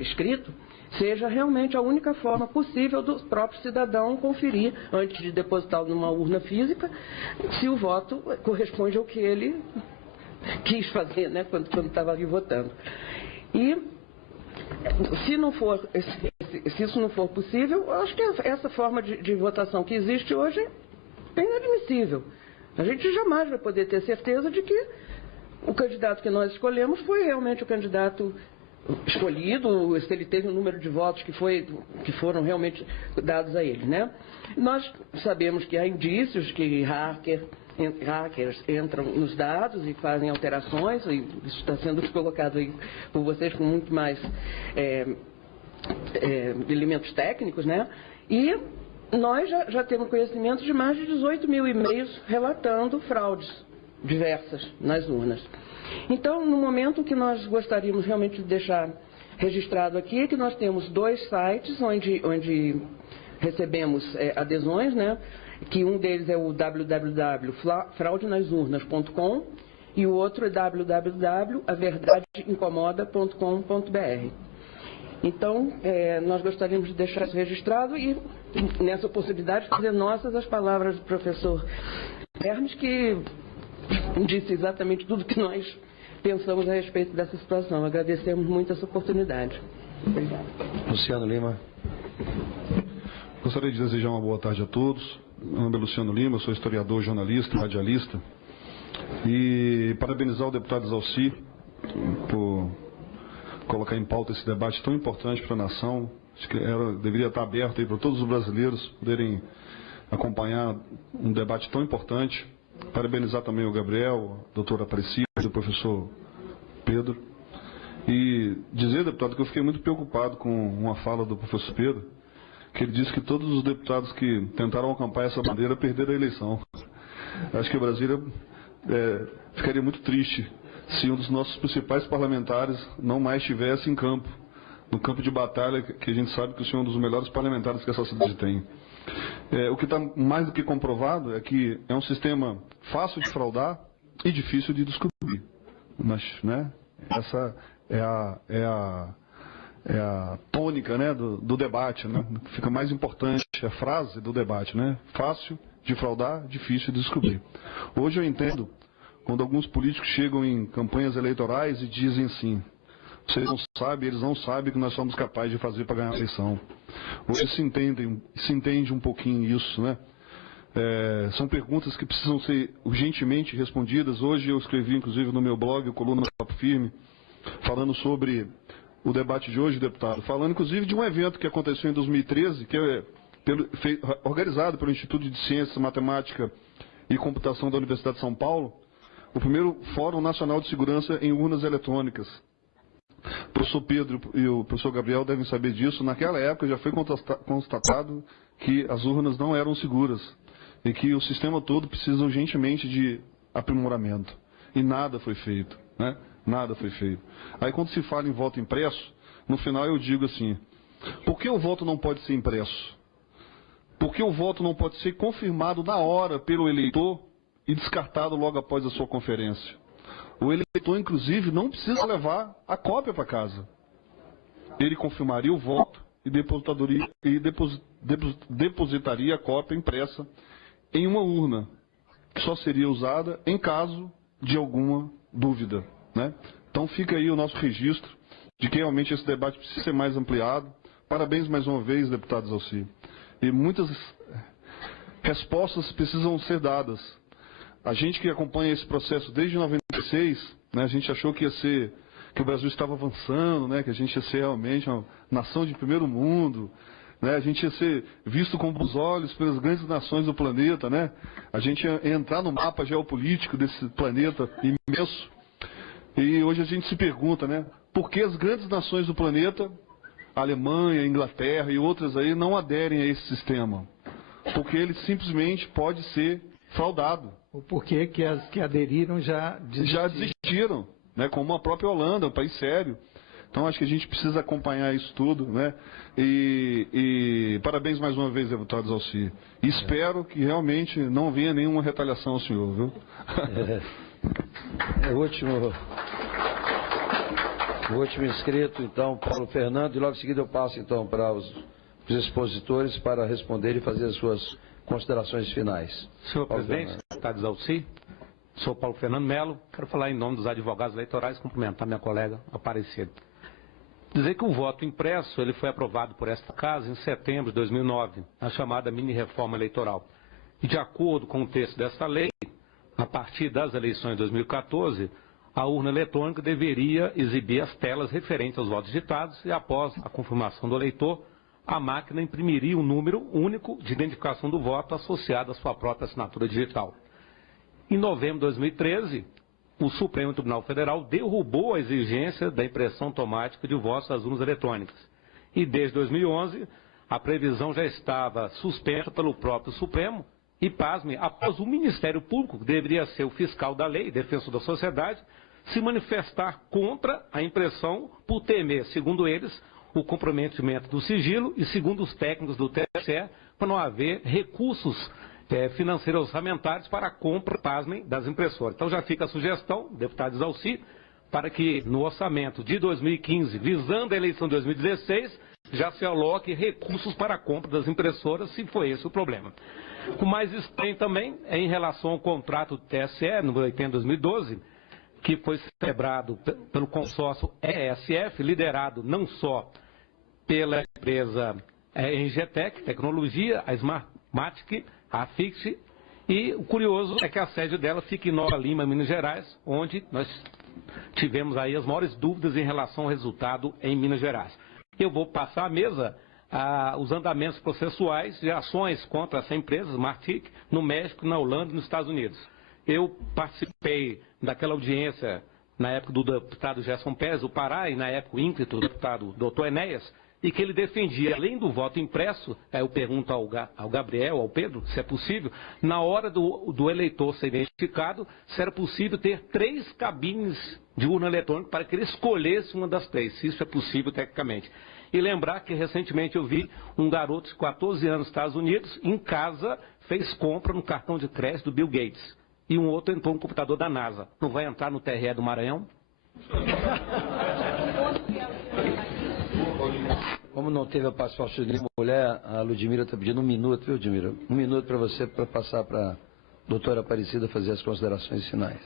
escrito seja realmente a única forma possível do próprio cidadão conferir, antes de depositá-lo numa urna física, se o voto corresponde ao que ele quis fazer, né, quando estava ali votando. E se isso não for possível, eu acho que essa forma de votação que existe hoje é inadmissível. A gente jamais vai poder ter certeza de que o candidato que nós escolhemos foi realmente o candidato escolhido, se ele teve o número de votos que foram realmente dados a ele, né? Nós sabemos que há indícios que hackers entram nos dados e fazem alterações, e isso está sendo colocado aí por vocês com muito mais elementos técnicos, né? E nós já temos conhecimento de mais de 18 mil e-mails relatando fraudes diversas nas urnas. Então, no momento que nós gostaríamos realmente de deixar registrado aqui, é que nós temos 2 sites onde recebemos adesões, né? Que um deles é o www.fraudenasurnas.com e o outro é www.averdadeincomoda.com.br. Então, nós gostaríamos de deixar isso registrado e, nessa possibilidade, fazer nossas as palavras do professor Hermes, que disse exatamente tudo que nós pensamos a respeito dessa situação. Agradecemos muito essa oportunidade. Obrigado. Luciano Lima. Gostaria de desejar uma boa tarde a todos. Meu nome é Luciano Lima, sou historiador, jornalista, radialista. E parabenizar o deputado Exalci por colocar em pauta esse debate tão importante para a nação. Acho que deveria estar aberto aí para todos os brasileiros poderem acompanhar um debate tão importante. Parabenizar também o Gabriel, a doutora Aparecida, o professor Pedro. E dizer, deputado, que eu fiquei muito preocupado com uma fala do professor Pedro, que ele disse que todos os deputados que tentaram acampar essa bandeira perderam a eleição. Acho que a Brasília ficaria muito triste se um dos nossos principais parlamentares não mais estivesse em campo, no campo de batalha, que a gente sabe que o senhor é um dos melhores parlamentares que essa cidade tem. O que está mais do que comprovado é que é um sistema fácil de fraudar e difícil de descobrir. Mas, né, essa é a tônica, né, do debate, né? Fica mais importante a frase do debate, né? Fácil de fraudar, difícil de descobrir. Hoje eu entendo quando alguns políticos chegam em campanhas eleitorais e dizem assim: vocês não sabem, eles não sabem o que nós somos capazes de fazer para ganhar a eleição. Hoje se entende um pouquinho isso, né? São perguntas que precisam ser urgentemente respondidas. Hoje eu escrevi, inclusive, no meu blog, o Coluna Papo Firme, falando sobre o debate de hoje, deputado, falando inclusive de um evento que aconteceu em 2013, que é organizado pelo Instituto de Ciência, Matemática e Computação da Universidade de São Paulo, o primeiro Fórum Nacional de Segurança em Urnas Eletrônicas. O professor Pedro e o professor Gabriel devem saber disso. Naquela época já foi constatado que as urnas não eram seguras e que o sistema todo precisa urgentemente de aprimoramento. E nada foi feito, né? Nada foi feito. Aí quando se fala em voto impresso, no final eu digo assim: por que o voto não pode ser impresso? Por que o voto não pode ser confirmado na hora pelo eleitor e descartado logo após a sua conferência? O eleitor, inclusive, não precisa levar a cópia para casa. Ele confirmaria o voto e depositaria a cópia impressa em uma urna, que só seria usada em caso de alguma dúvida, né? Então fica aí o nosso registro de que realmente esse debate precisa ser mais ampliado. Parabéns mais uma vez, deputado Exalci. E muitas respostas precisam ser dadas. A gente que acompanha esse processo desde 96, né, a gente achou que ia ser que o Brasil estava avançando, né, que a gente ia ser realmente uma nação de primeiro mundo, né, a gente ia ser visto com bons olhos pelas grandes nações do planeta, né, a gente ia entrar no mapa geopolítico desse planeta imenso. E hoje a gente se pergunta, né, por que as grandes nações do planeta, a Alemanha, a Inglaterra e outras aí, não aderem a esse sistema? Porque ele simplesmente pode ser fraudado. O porquê que as que aderiram já desistiram, né? Como a própria Holanda, um país sério. Então acho que a gente precisa acompanhar isso tudo, né? E parabéns mais uma vez, deputado Zalci. Espero que realmente não venha nenhuma retaliação ao senhor, viu? O último inscrito, então, Paulo Fernando, e logo em seguida eu passo, então, para os expositores para responder e fazer as suas considerações finais. Senhor presidente, deputado Zalci, sou Paulo Fernando Melo, quero falar em nome dos advogados eleitorais, cumprimentar minha colega Aparecida. Dizer que o voto impresso ele foi aprovado por esta casa em setembro de 2009, a chamada mini-reforma eleitoral. E de acordo com o texto desta lei, a partir das eleições de 2014, a urna eletrônica deveria exibir as telas referentes aos votos digitados e após a confirmação do eleitor, a máquina imprimiria um número único de identificação do voto associado à sua própria assinatura digital. Em novembro de 2013, o Supremo Tribunal Federal derrubou a exigência da impressão automática de votos das urnas eletrônicas. E desde 2011, a previsão já estava suspensa pelo próprio Supremo e, pasme, após o Ministério Público, que deveria ser o fiscal da lei, defensor da sociedade, se manifestar contra a impressão por temer, segundo eles, o comprometimento do sigilo e, segundo os técnicos do TSE, para não haver recursos financeiros orçamentários para a compra, pasmem, das impressoras. Então já fica a sugestão, deputado Zalci, para que no orçamento de 2015, visando a eleição de 2016, já se aloque recursos para a compra das impressoras, se for esse o problema. O mais estranho também é em relação ao contrato do TSE, número 80/2012, que foi celebrado pelo consórcio ESF, liderado não só pela empresa Engetec Tecnologia, a Smartmatic, a Fix, e o curioso é que a sede dela fica em Nova Lima, Minas Gerais, onde nós tivemos aí as maiores dúvidas em relação ao resultado em Minas Gerais. Eu vou passar à mesa os andamentos processuais de ações contra essa empresa, Smartmatic, no México, na Holanda e nos Estados Unidos. Eu participei daquela audiência na época do deputado Gerson Pérez, do Pará, e na época o ínclito do deputado Dr. Enéas, e que ele defendia, além do voto impresso, eu pergunto ao Gabriel, ao Pedro, se é possível, na hora do eleitor ser identificado, se era possível ter 3 cabines de urna eletrônica para que ele escolhesse uma das 3, se isso é possível tecnicamente. E lembrar que recentemente eu vi um garoto de 14 anos nos Estados Unidos, em casa, fez compra no cartão de crédito do Bill Gates. E um outro entrou no computador da NASA. Não vai entrar no TRE do Maranhão? Como não teve a participação de mulher, a Ludmila está pedindo 1 minuto, viu, Ludmila? 1 minuto para você, para passar para a doutora Aparecida fazer as considerações finais.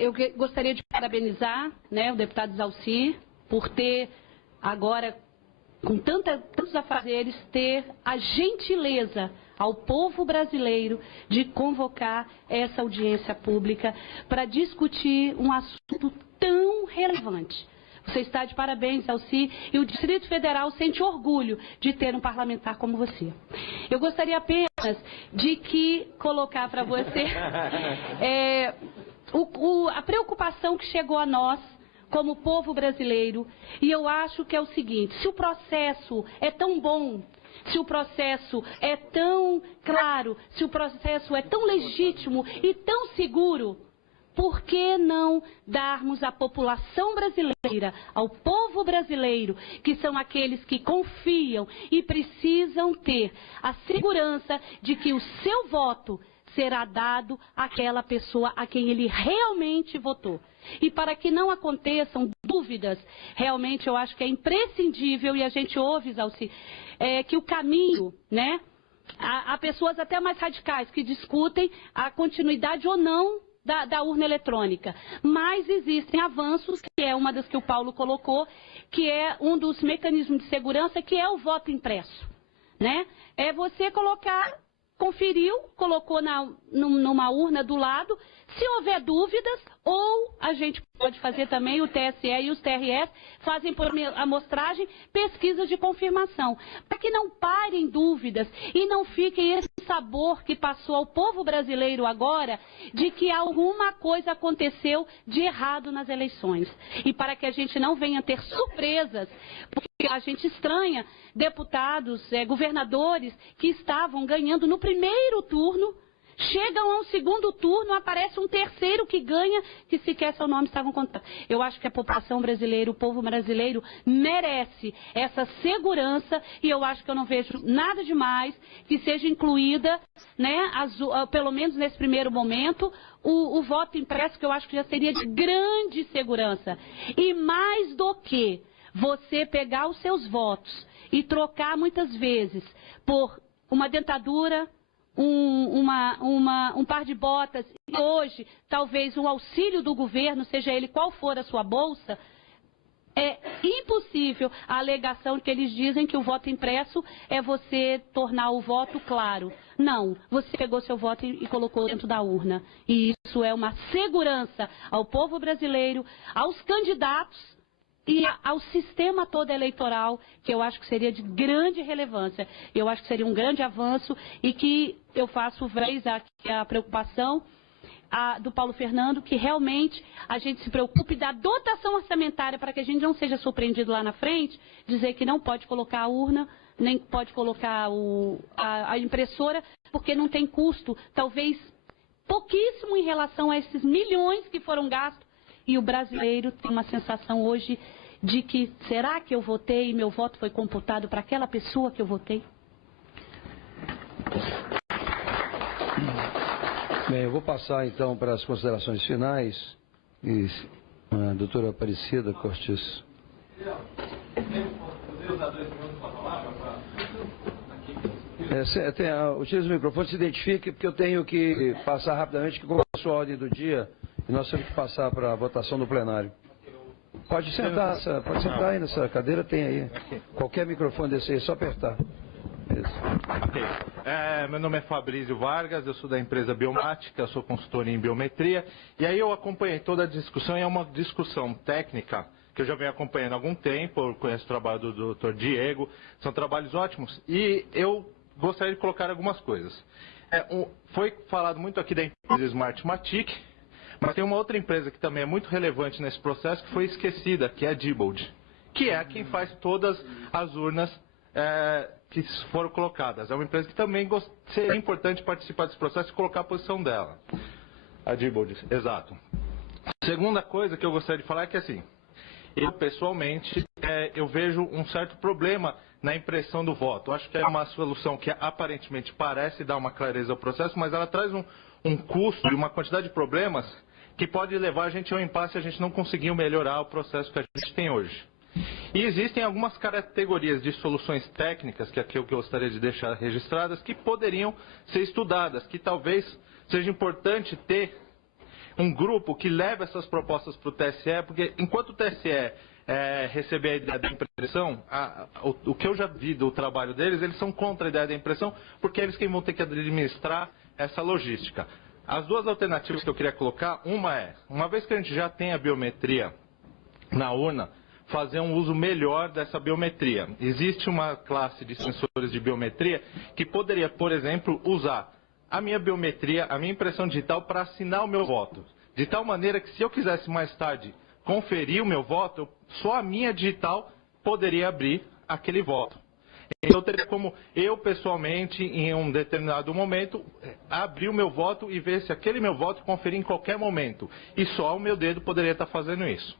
Eu gostaria de parabenizar, né, o deputado Zalci por ter agora, com tantos afazeres, ter a gentileza ao povo brasileiro de convocar essa audiência pública para discutir um assunto tão relevante. Você está de parabéns, Zalci, e o Distrito Federal sente orgulho de ter um parlamentar como você. Eu gostaria apenas de colocar para você a preocupação que chegou a nós, como povo brasileiro, e eu acho que é o seguinte: se o processo é tão bom, se o processo é tão claro, se o processo é tão legítimo e tão seguro, por que não darmos à população brasileira, ao povo brasileiro, que são aqueles que confiam e precisam ter a segurança de que o seu voto será dado àquela pessoa a quem ele realmente votou? E para que não aconteçam dúvidas, realmente eu acho que é imprescindível, e a gente ouve, Zalci, que o caminho, né? Há pessoas até mais radicais que discutem a continuidade ou não da urna eletrônica. Mas existem avanços, que é uma das que o Paulo colocou, que é um dos mecanismos de segurança, que é o voto impresso, né? É você colocar conferiu, colocou numa urna do lado. Se houver dúvidas, ou a gente pode fazer também, o TSE e os TRS fazem por amostragem pesquisas de confirmação, para que não parem dúvidas e não fiquem esse sabor que passou ao povo brasileiro agora de que alguma coisa aconteceu de errado nas eleições. E para que a gente não venha ter surpresas, porque a gente estranha deputados, governadores que estavam ganhando no primeiro turno, chegam a um segundo turno, aparece um terceiro que ganha, que sequer seu nome estava contado. Eu acho que a população brasileira, o povo brasileiro, merece essa segurança e eu acho que eu não vejo nada demais que seja incluída, né, pelo menos nesse primeiro momento, o voto impresso, que eu acho que já seria de grande segurança. E mais do que você pegar os seus votos e trocar muitas vezes por uma dentadura, um par de botas, e hoje talvez um auxílio do governo, seja ele qual for a sua bolsa, é impossível a alegação que eles dizem que o voto impresso é você tornar o voto claro. Não, você pegou seu voto e colocou dentro da urna. E isso é uma segurança ao povo brasileiro, aos candidatos e ao sistema todo eleitoral, que eu acho que seria de grande relevância. Eu acho que seria um grande avanço e que eu faço vez a preocupação do Paulo Fernando, que realmente a gente se preocupe da dotação orçamentária para que a gente não seja surpreendido lá na frente, dizer que não pode colocar a urna, nem pode colocar a impressora, porque não tem custo, talvez pouquíssimo em relação a esses milhões que foram gastos. E o brasileiro tem uma sensação hoje de que, será que eu votei e meu voto foi computado para aquela pessoa que eu votei? Bem, eu vou passar então para as considerações finais. E a doutora Aparecida Cortiço. Utilize o microfone, se identifique, porque eu tenho que passar rapidamente, que começou a ordem do dia. E nós temos que passar para a votação do plenário. Pode sentar aí nessa cadeira, tem aí. Qualquer microfone desse aí, é só apertar. Ok. Meu nome é Fabrício Vargas, eu sou da empresa Biomática, sou consultor em biometria. E aí eu acompanhei toda a discussão, e é uma discussão técnica que eu já venho acompanhando há algum tempo. Eu conheço o trabalho do Dr. Diego, são trabalhos ótimos. E eu gostaria de colocar algumas coisas. Foi falado muito aqui da empresa Smartmatic, mas tem uma outra empresa que também é muito relevante nesse processo, que foi esquecida, que é a Diebold, que é quem faz todas as urnas que foram colocadas. É uma empresa que também seria importante participar desse processo e colocar a posição dela. A Diebold, exato. Segunda coisa que eu gostaria de falar é que, assim, eu pessoalmente, eu vejo um certo problema na impressão do voto. Eu acho que é uma solução que aparentemente parece dar uma clareza ao processo, mas ela traz um custo e uma quantidade de problemas que pode levar a gente ao impasse se a gente não conseguir melhorar o processo que a gente tem hoje. E existem algumas categorias de soluções técnicas, que aqui eu gostaria de deixar registradas, que poderiam ser estudadas, que talvez seja importante ter um grupo que leve essas propostas para o TSE, porque enquanto o TSE receber a ideia da impressão, o que eu já vi do trabalho deles, eles são contra a ideia da impressão, porque eles quem vão ter que administrar essa logística. As duas alternativas que eu queria colocar, uma vez que a gente já tem a biometria na urna, fazer um uso melhor dessa biometria. Existe uma classe de sensores de biometria que poderia, por exemplo, usar a minha biometria, a minha impressão digital para assinar o meu voto. De tal maneira que se eu quisesse mais tarde conferir o meu voto, só a minha digital poderia abrir aquele voto. Então, teria como eu, pessoalmente, em um determinado momento, abrir o meu voto e ver se aquele meu voto conferir em qualquer momento. E só o meu dedo poderia estar fazendo isso.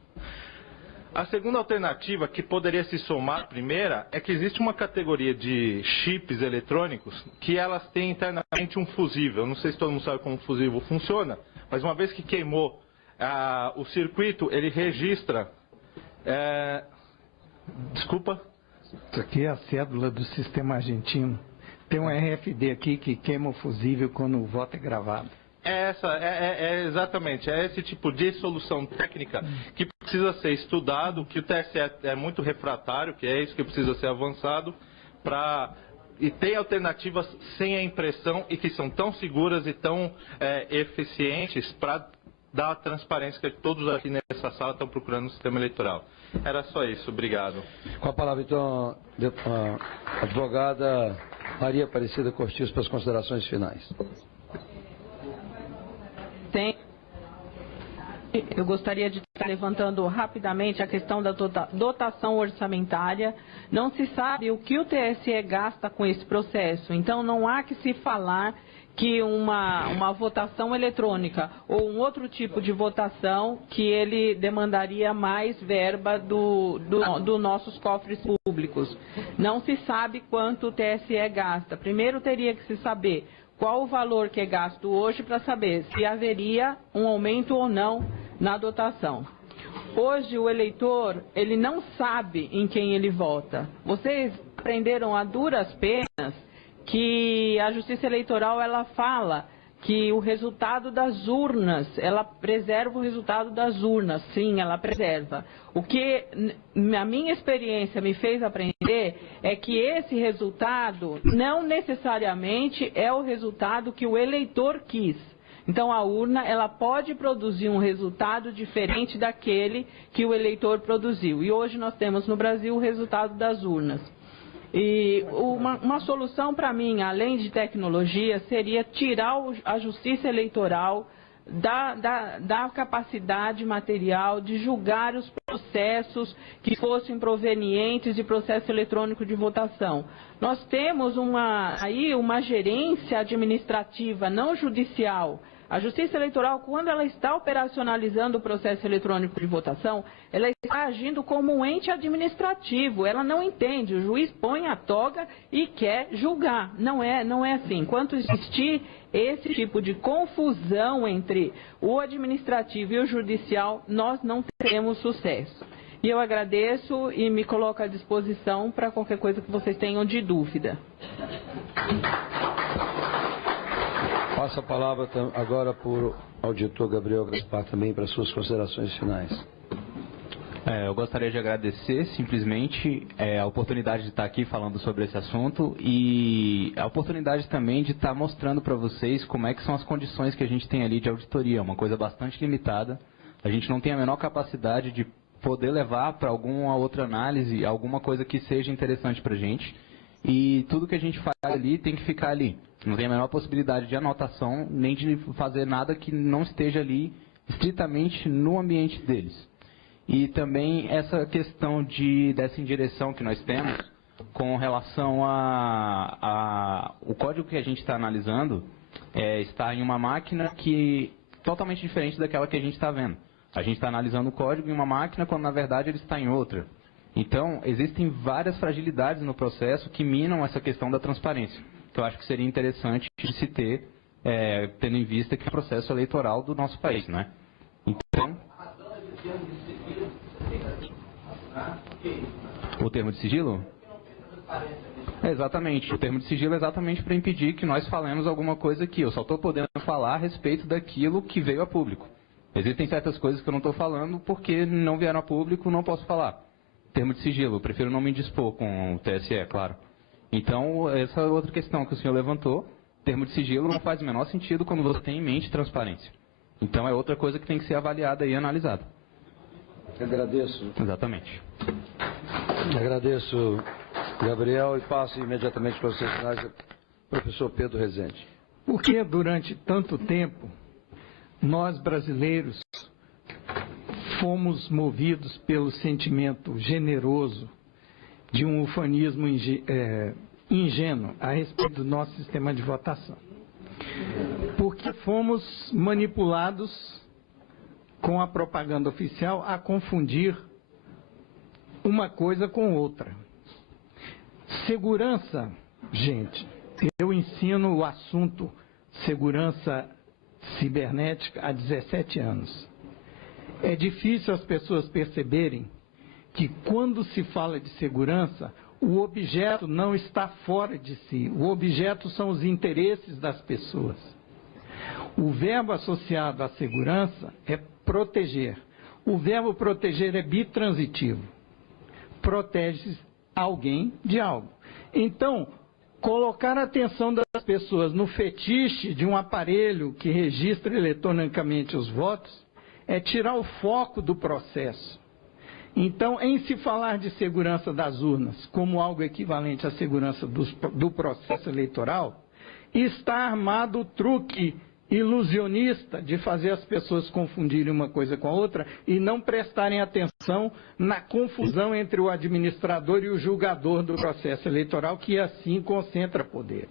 A segunda alternativa, que poderia se somar à primeira, é que existe uma categoria de chips eletrônicos que elas têm internamente um fusível. Não sei se todo mundo sabe como um fusível funciona, mas uma vez que queimou o circuito, ele registra... Desculpa? Isso aqui é a cédula do sistema argentino. Tem um RFD aqui que queima o fusível quando o voto é gravado. Exatamente, é esse tipo de solução técnica que precisa ser estudado, que o TSE é muito refratário, que é isso que precisa ser avançado para e tem alternativas sem a impressão e que são tão seguras e tão eficientes para dar a transparência que todos aqui nessa sala estão procurando no sistema eleitoral. Era só isso, obrigado. Com a palavra, então, a advogada Maria Aparecida Cortiço para as considerações finais. Eu gostaria de estar levantando rapidamente a questão da dotação orçamentária. Não se sabe o que o TSE gasta com esse processo, então não há que se falar que uma votação eletrônica ou um outro tipo de votação que ele demandaria mais verba dos nossos cofres públicos. Não se sabe quanto o TSE gasta. Primeiro teria que se saber qual o valor que é gasto hoje para saber se haveria um aumento ou não na dotação. Hoje o eleitor, ele não sabe em quem ele vota. Vocês aprenderam a duras penas que a Justiça Eleitoral, ela fala que o resultado das urnas, ela preserva o resultado das urnas, sim, ela preserva. O que a minha experiência me fez aprender é que esse resultado não necessariamente é o resultado que o eleitor quis. Então a urna, ela pode produzir um resultado diferente daquele que o eleitor produziu. E hoje nós temos no Brasil o resultado das urnas. E uma solução para mim, além de tecnologia, seria tirar a justiça eleitoral da capacidade material de julgar os processos que fossem provenientes de processo eletrônico de votação. Nós temos uma gerência administrativa, não judicial. A Justiça Eleitoral, quando ela está operacionalizando o processo eletrônico de votação, ela está agindo como um ente administrativo. Ela não entende. O juiz põe a toga e quer julgar. Não é assim. Enquanto existir esse tipo de confusão entre o administrativo e o judicial, nós não teremos sucesso. E eu agradeço e me coloco à disposição para qualquer coisa que vocês tenham de dúvida. Passo a palavra agora para o auditor Gabriel Gaspar também para suas considerações finais. Eu gostaria de agradecer simplesmente a oportunidade de estar aqui falando sobre esse assunto e a oportunidade também de estar mostrando para vocês como é que são as condições que a gente tem ali de auditoria, uma coisa bastante limitada. A gente não tem a menor capacidade de poder levar para alguma outra análise, alguma coisa que seja interessante para a gente. E tudo que a gente faz ali tem que ficar ali. Não tem a menor possibilidade de anotação, nem de fazer nada que não esteja ali estritamente no ambiente deles. E também essa questão dessa indireção que nós temos com relação o código que a gente está analisando está em uma máquina que totalmente diferente daquela que a gente está vendo. A gente está analisando o código em uma máquina quando na verdade ele está em outra. Então, existem várias fragilidades no processo que minam essa questão da transparência. Que eu acho que seria interessante de se ter, tendo em vista que é o processo eleitoral do nosso país, né? Então, o termo de sigilo? Exatamente. O termo de sigilo é exatamente para impedir que nós falemos alguma coisa aqui. Eu só estou podendo falar a respeito daquilo que veio a público. Existem certas coisas que eu não estou falando porque não vieram a público, não posso falar. Termo de sigilo, eu prefiro não me indispor com o TSE, claro. Então, essa é outra questão que o senhor levantou. Termo de sigilo não faz o menor sentido quando você tem em mente transparência. Então, é outra coisa que tem que ser avaliada e analisada. Agradeço. Exatamente. Agradeço, Gabriel, e passo imediatamente para vocês finais, professor Pedro Rezende. Por que durante tanto tempo nós brasileiros fomos movidos pelo sentimento generoso de um ufanismo ingênuo a respeito do nosso sistema de votação? Porque fomos manipulados com a propaganda oficial a confundir uma coisa com outra. Segurança, gente, eu ensino o assunto segurança cibernética há 17 anos. É difícil as pessoas perceberem que quando se fala de segurança, o objeto não está fora de si. O objeto são os interesses das pessoas. O verbo associado à segurança é proteger. O verbo proteger é bitransitivo. Protege alguém de algo. Então, colocar a atenção das pessoas no fetiche de um aparelho que registra eletronicamente os votos é tirar o foco do processo. Então, em se falar de segurança das urnas como algo equivalente à segurança do processo eleitoral, está armado o truque ilusionista de fazer as pessoas confundirem uma coisa com a outra e não prestarem atenção na confusão entre o administrador e o julgador do processo eleitoral, que assim concentra poderes.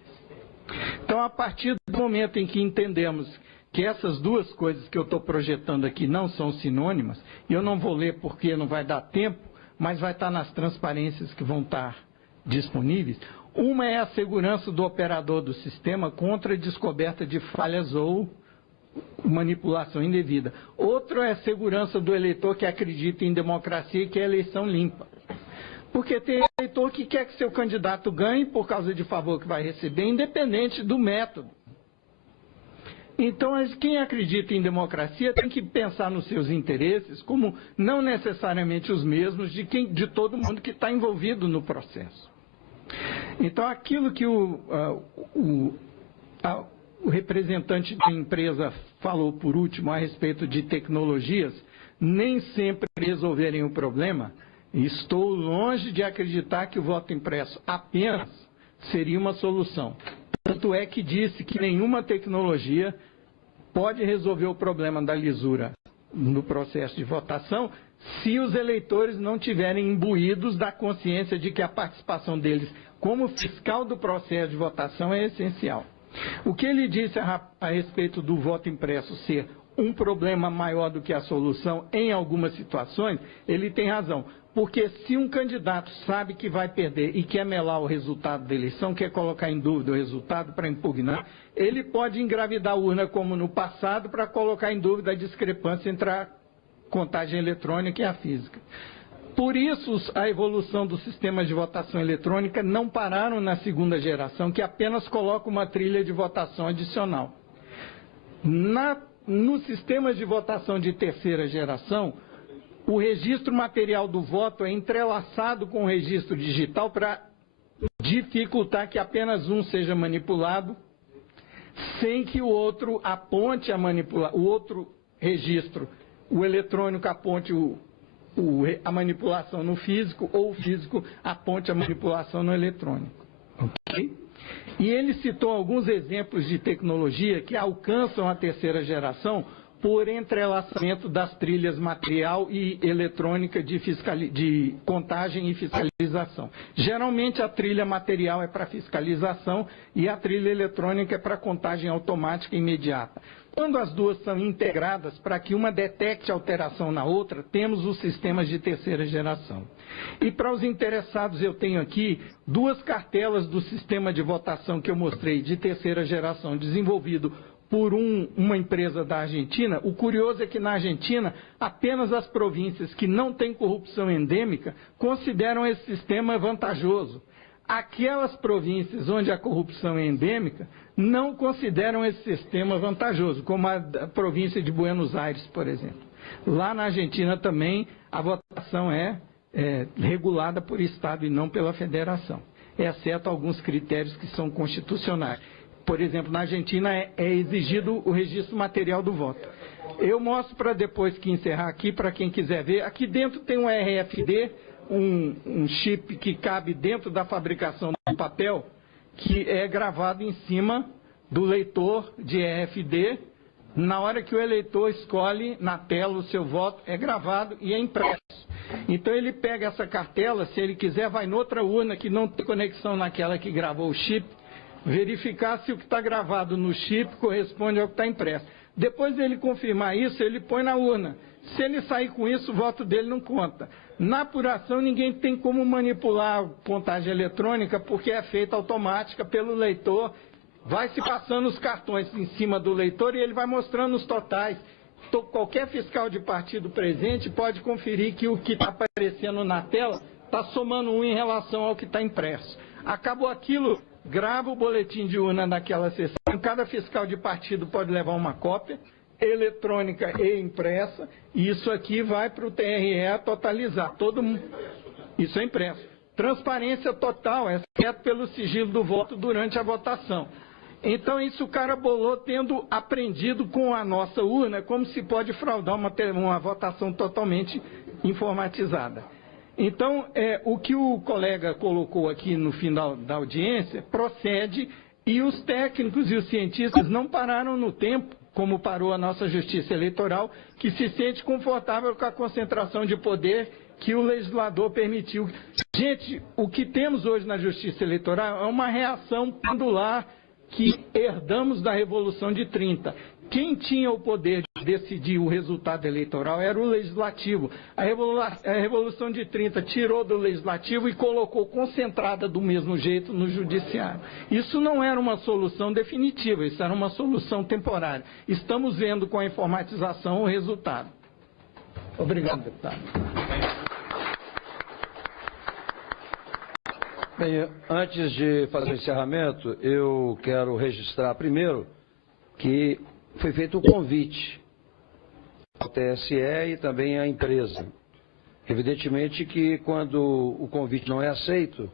Então, a partir do momento em que entendemos que essas duas coisas que eu estou projetando aqui não são sinônimas, e eu não vou ler porque não vai dar tempo, mas vai estar nas transparências que vão estar disponíveis. Uma é a segurança do operador do sistema contra a descoberta de falhas ou manipulação indevida. Outro é a segurança do eleitor que acredita em democracia e que é eleição limpa. Porque tem eleitor que quer que seu candidato ganhe por causa de favor que vai receber, independente do método. Então, quem acredita em democracia tem que pensar nos seus interesses como não necessariamente os mesmos de todo mundo que está envolvido no processo. Então, aquilo que o representante da empresa falou por último a respeito de tecnologias, nem sempre resolverem o problema, estou longe de acreditar que o voto impresso apenas seria uma solução. Tanto é que disse que nenhuma tecnologia pode resolver o problema da lisura no processo de votação se os eleitores não tiverem imbuídos da consciência de que a participação deles como fiscal do processo de votação é essencial. O que ele disse a respeito do voto impresso ser um problema maior do que a solução em algumas situações, ele tem razão. Porque se um candidato sabe que vai perder e quer melar o resultado da eleição, quer colocar em dúvida o resultado para impugnar, ele pode engravidar a urna como no passado para colocar em dúvida a discrepância entre a contagem eletrônica e a física. Por isso, a evolução dos sistemas de votação eletrônica não pararam na segunda geração, que apenas coloca uma trilha de votação adicional. Nos sistemas de votação de terceira geração, o registro material do voto é entrelaçado com o registro digital para dificultar que apenas um seja manipulado, sem que o outro aponte a o outro registro, o eletrônico aponte a manipulação no físico ou o físico aponte a manipulação no eletrônico. Okay? E ele citou alguns exemplos de tecnologia que alcançam a terceira geração por entrelaçamento das trilhas material e eletrônica de contagem e fiscalização. Geralmente a trilha material é para fiscalização e a trilha eletrônica é para contagem automática imediata. Quando as duas são integradas para que uma detecte alteração na outra, temos os sistemas de terceira geração. E para os interessados, eu tenho aqui duas cartelas do sistema de votação que eu mostrei de terceira geração, desenvolvido por uma empresa da Argentina. O curioso é que na Argentina, apenas as províncias que não têm corrupção endêmica consideram esse sistema vantajoso. Aquelas províncias onde a corrupção é endêmica não consideram esse sistema vantajoso, como a província de Buenos Aires, por exemplo. Lá na Argentina também a votação é regulada por Estado e não pela federação, exceto alguns critérios que são constitucionais. Por exemplo, na Argentina é exigido o registro material do voto. Eu mostro para depois que encerrar aqui, para quem quiser ver. Aqui dentro tem um RFD, um chip que cabe dentro da fabricação do papel, que é gravado em cima do leitor de RFD. Na hora que o eleitor escolhe na tela o seu voto, é gravado e é impresso. Então ele pega essa cartela, se ele quiser, vai noutra urna que não tem conexão naquela que gravou o chip, verificar se o que está gravado no chip corresponde ao que está impresso. Depois dele confirmar isso, ele põe na urna. Se ele sair com isso, o voto dele não conta. Na apuração, ninguém tem como manipular a contagem eletrônica, porque é feita automática pelo leitor. Vai se passando os cartões em cima do leitor e ele vai mostrando os totais. Então, qualquer fiscal de partido presente pode conferir que o que está aparecendo na tela está somando 1 em relação ao que está impresso. Acabou aquilo, grava o boletim de urna naquela sessão. Cada fiscal de partido pode levar uma cópia, eletrônica e impressa, e isso aqui vai para o TRE totalizar. Todo mundo, isso é impresso. transparência total, exceto pelo sigilo do voto durante a votação. Então, isso o cara bolou tendo aprendido com a nossa urna como se pode fraudar uma votação totalmente informatizada. Então, o que o colega colocou aqui no final da audiência procede, e os técnicos e os cientistas não pararam no tempo, como parou a nossa justiça eleitoral, que se sente confortável com a concentração de poder que o legislador permitiu. Gente, o que temos hoje na justiça eleitoral é uma reação pendular que herdamos da Revolução de 30. Quem tinha o poder de decidir o resultado eleitoral era o Legislativo. A Revolução de 30 tirou do Legislativo e colocou concentrada do mesmo jeito no Judiciário. Isso não era uma solução definitiva, isso era uma solução temporária. Estamos vendo com a informatização o resultado. Obrigado, deputado. Bem, antes de fazer o encerramento, eu quero registrar primeiro que foi feito um convite ao TSE e também à empresa. Evidentemente que quando o convite não é aceito,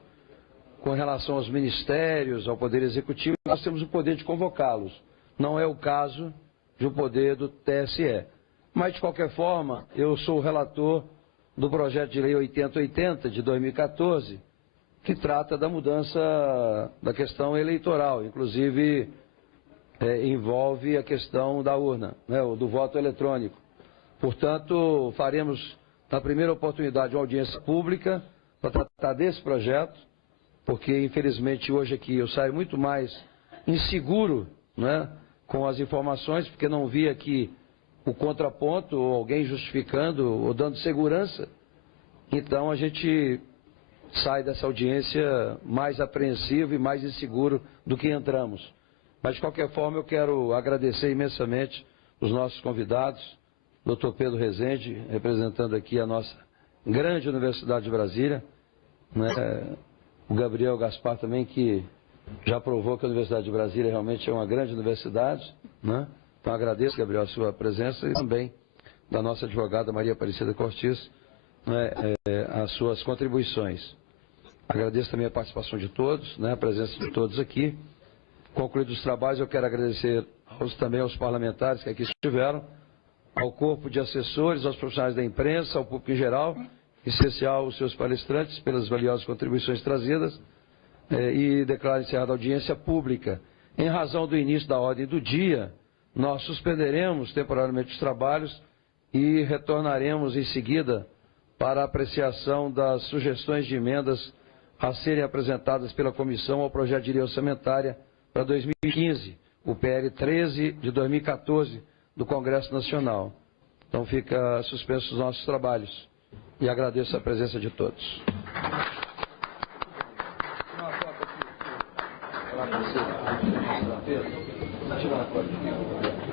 com relação aos ministérios, ao Poder Executivo, nós temos o poder de convocá-los. Não é o caso do poder do TSE. Mas, de qualquer forma, eu sou o relator do projeto de lei 8080 de 2014, que trata da mudança da questão eleitoral, inclusive envolve a questão da urna, né, do voto eletrônico. Portanto, faremos, na primeira oportunidade, uma audiência pública para tratar desse projeto, porque, infelizmente, hoje aqui eu saio muito mais inseguro, né, com as informações, porque não vi aqui o contraponto, ou alguém justificando, ou dando segurança. Então, a gente sai dessa audiência mais apreensivo e mais inseguro do que entramos. Mas, de qualquer forma, eu quero agradecer imensamente os nossos convidados, Dr. Pedro Rezende, representando aqui a nossa grande Universidade de Brasília, né? O Gabriel Gaspar também, que já provou que a Universidade de Brasília realmente é uma grande universidade, né? Então, agradeço, Gabriel, a sua presença e também da nossa advogada Maria Aparecida Cortes, né, as suas contribuições. Agradeço também a participação de todos, né, a presença de todos aqui. Concluídos os trabalhos, eu quero agradecer também aos parlamentares que aqui estiveram, ao corpo de assessores, aos profissionais da imprensa, ao público em geral, em especial aos seus palestrantes, pelas valiosas contribuições trazidas, e declaro encerrada a audiência pública. Em razão do início da ordem do dia, nós suspenderemos temporariamente os trabalhos e retornaremos em seguida para a apreciação das sugestões de emendas a serem apresentadas pela comissão ao projeto de lei orçamentária para 2015, o PL 13 de 2014 do Congresso Nacional. Então fica suspensos os nossos trabalhos e agradeço a presença de todos.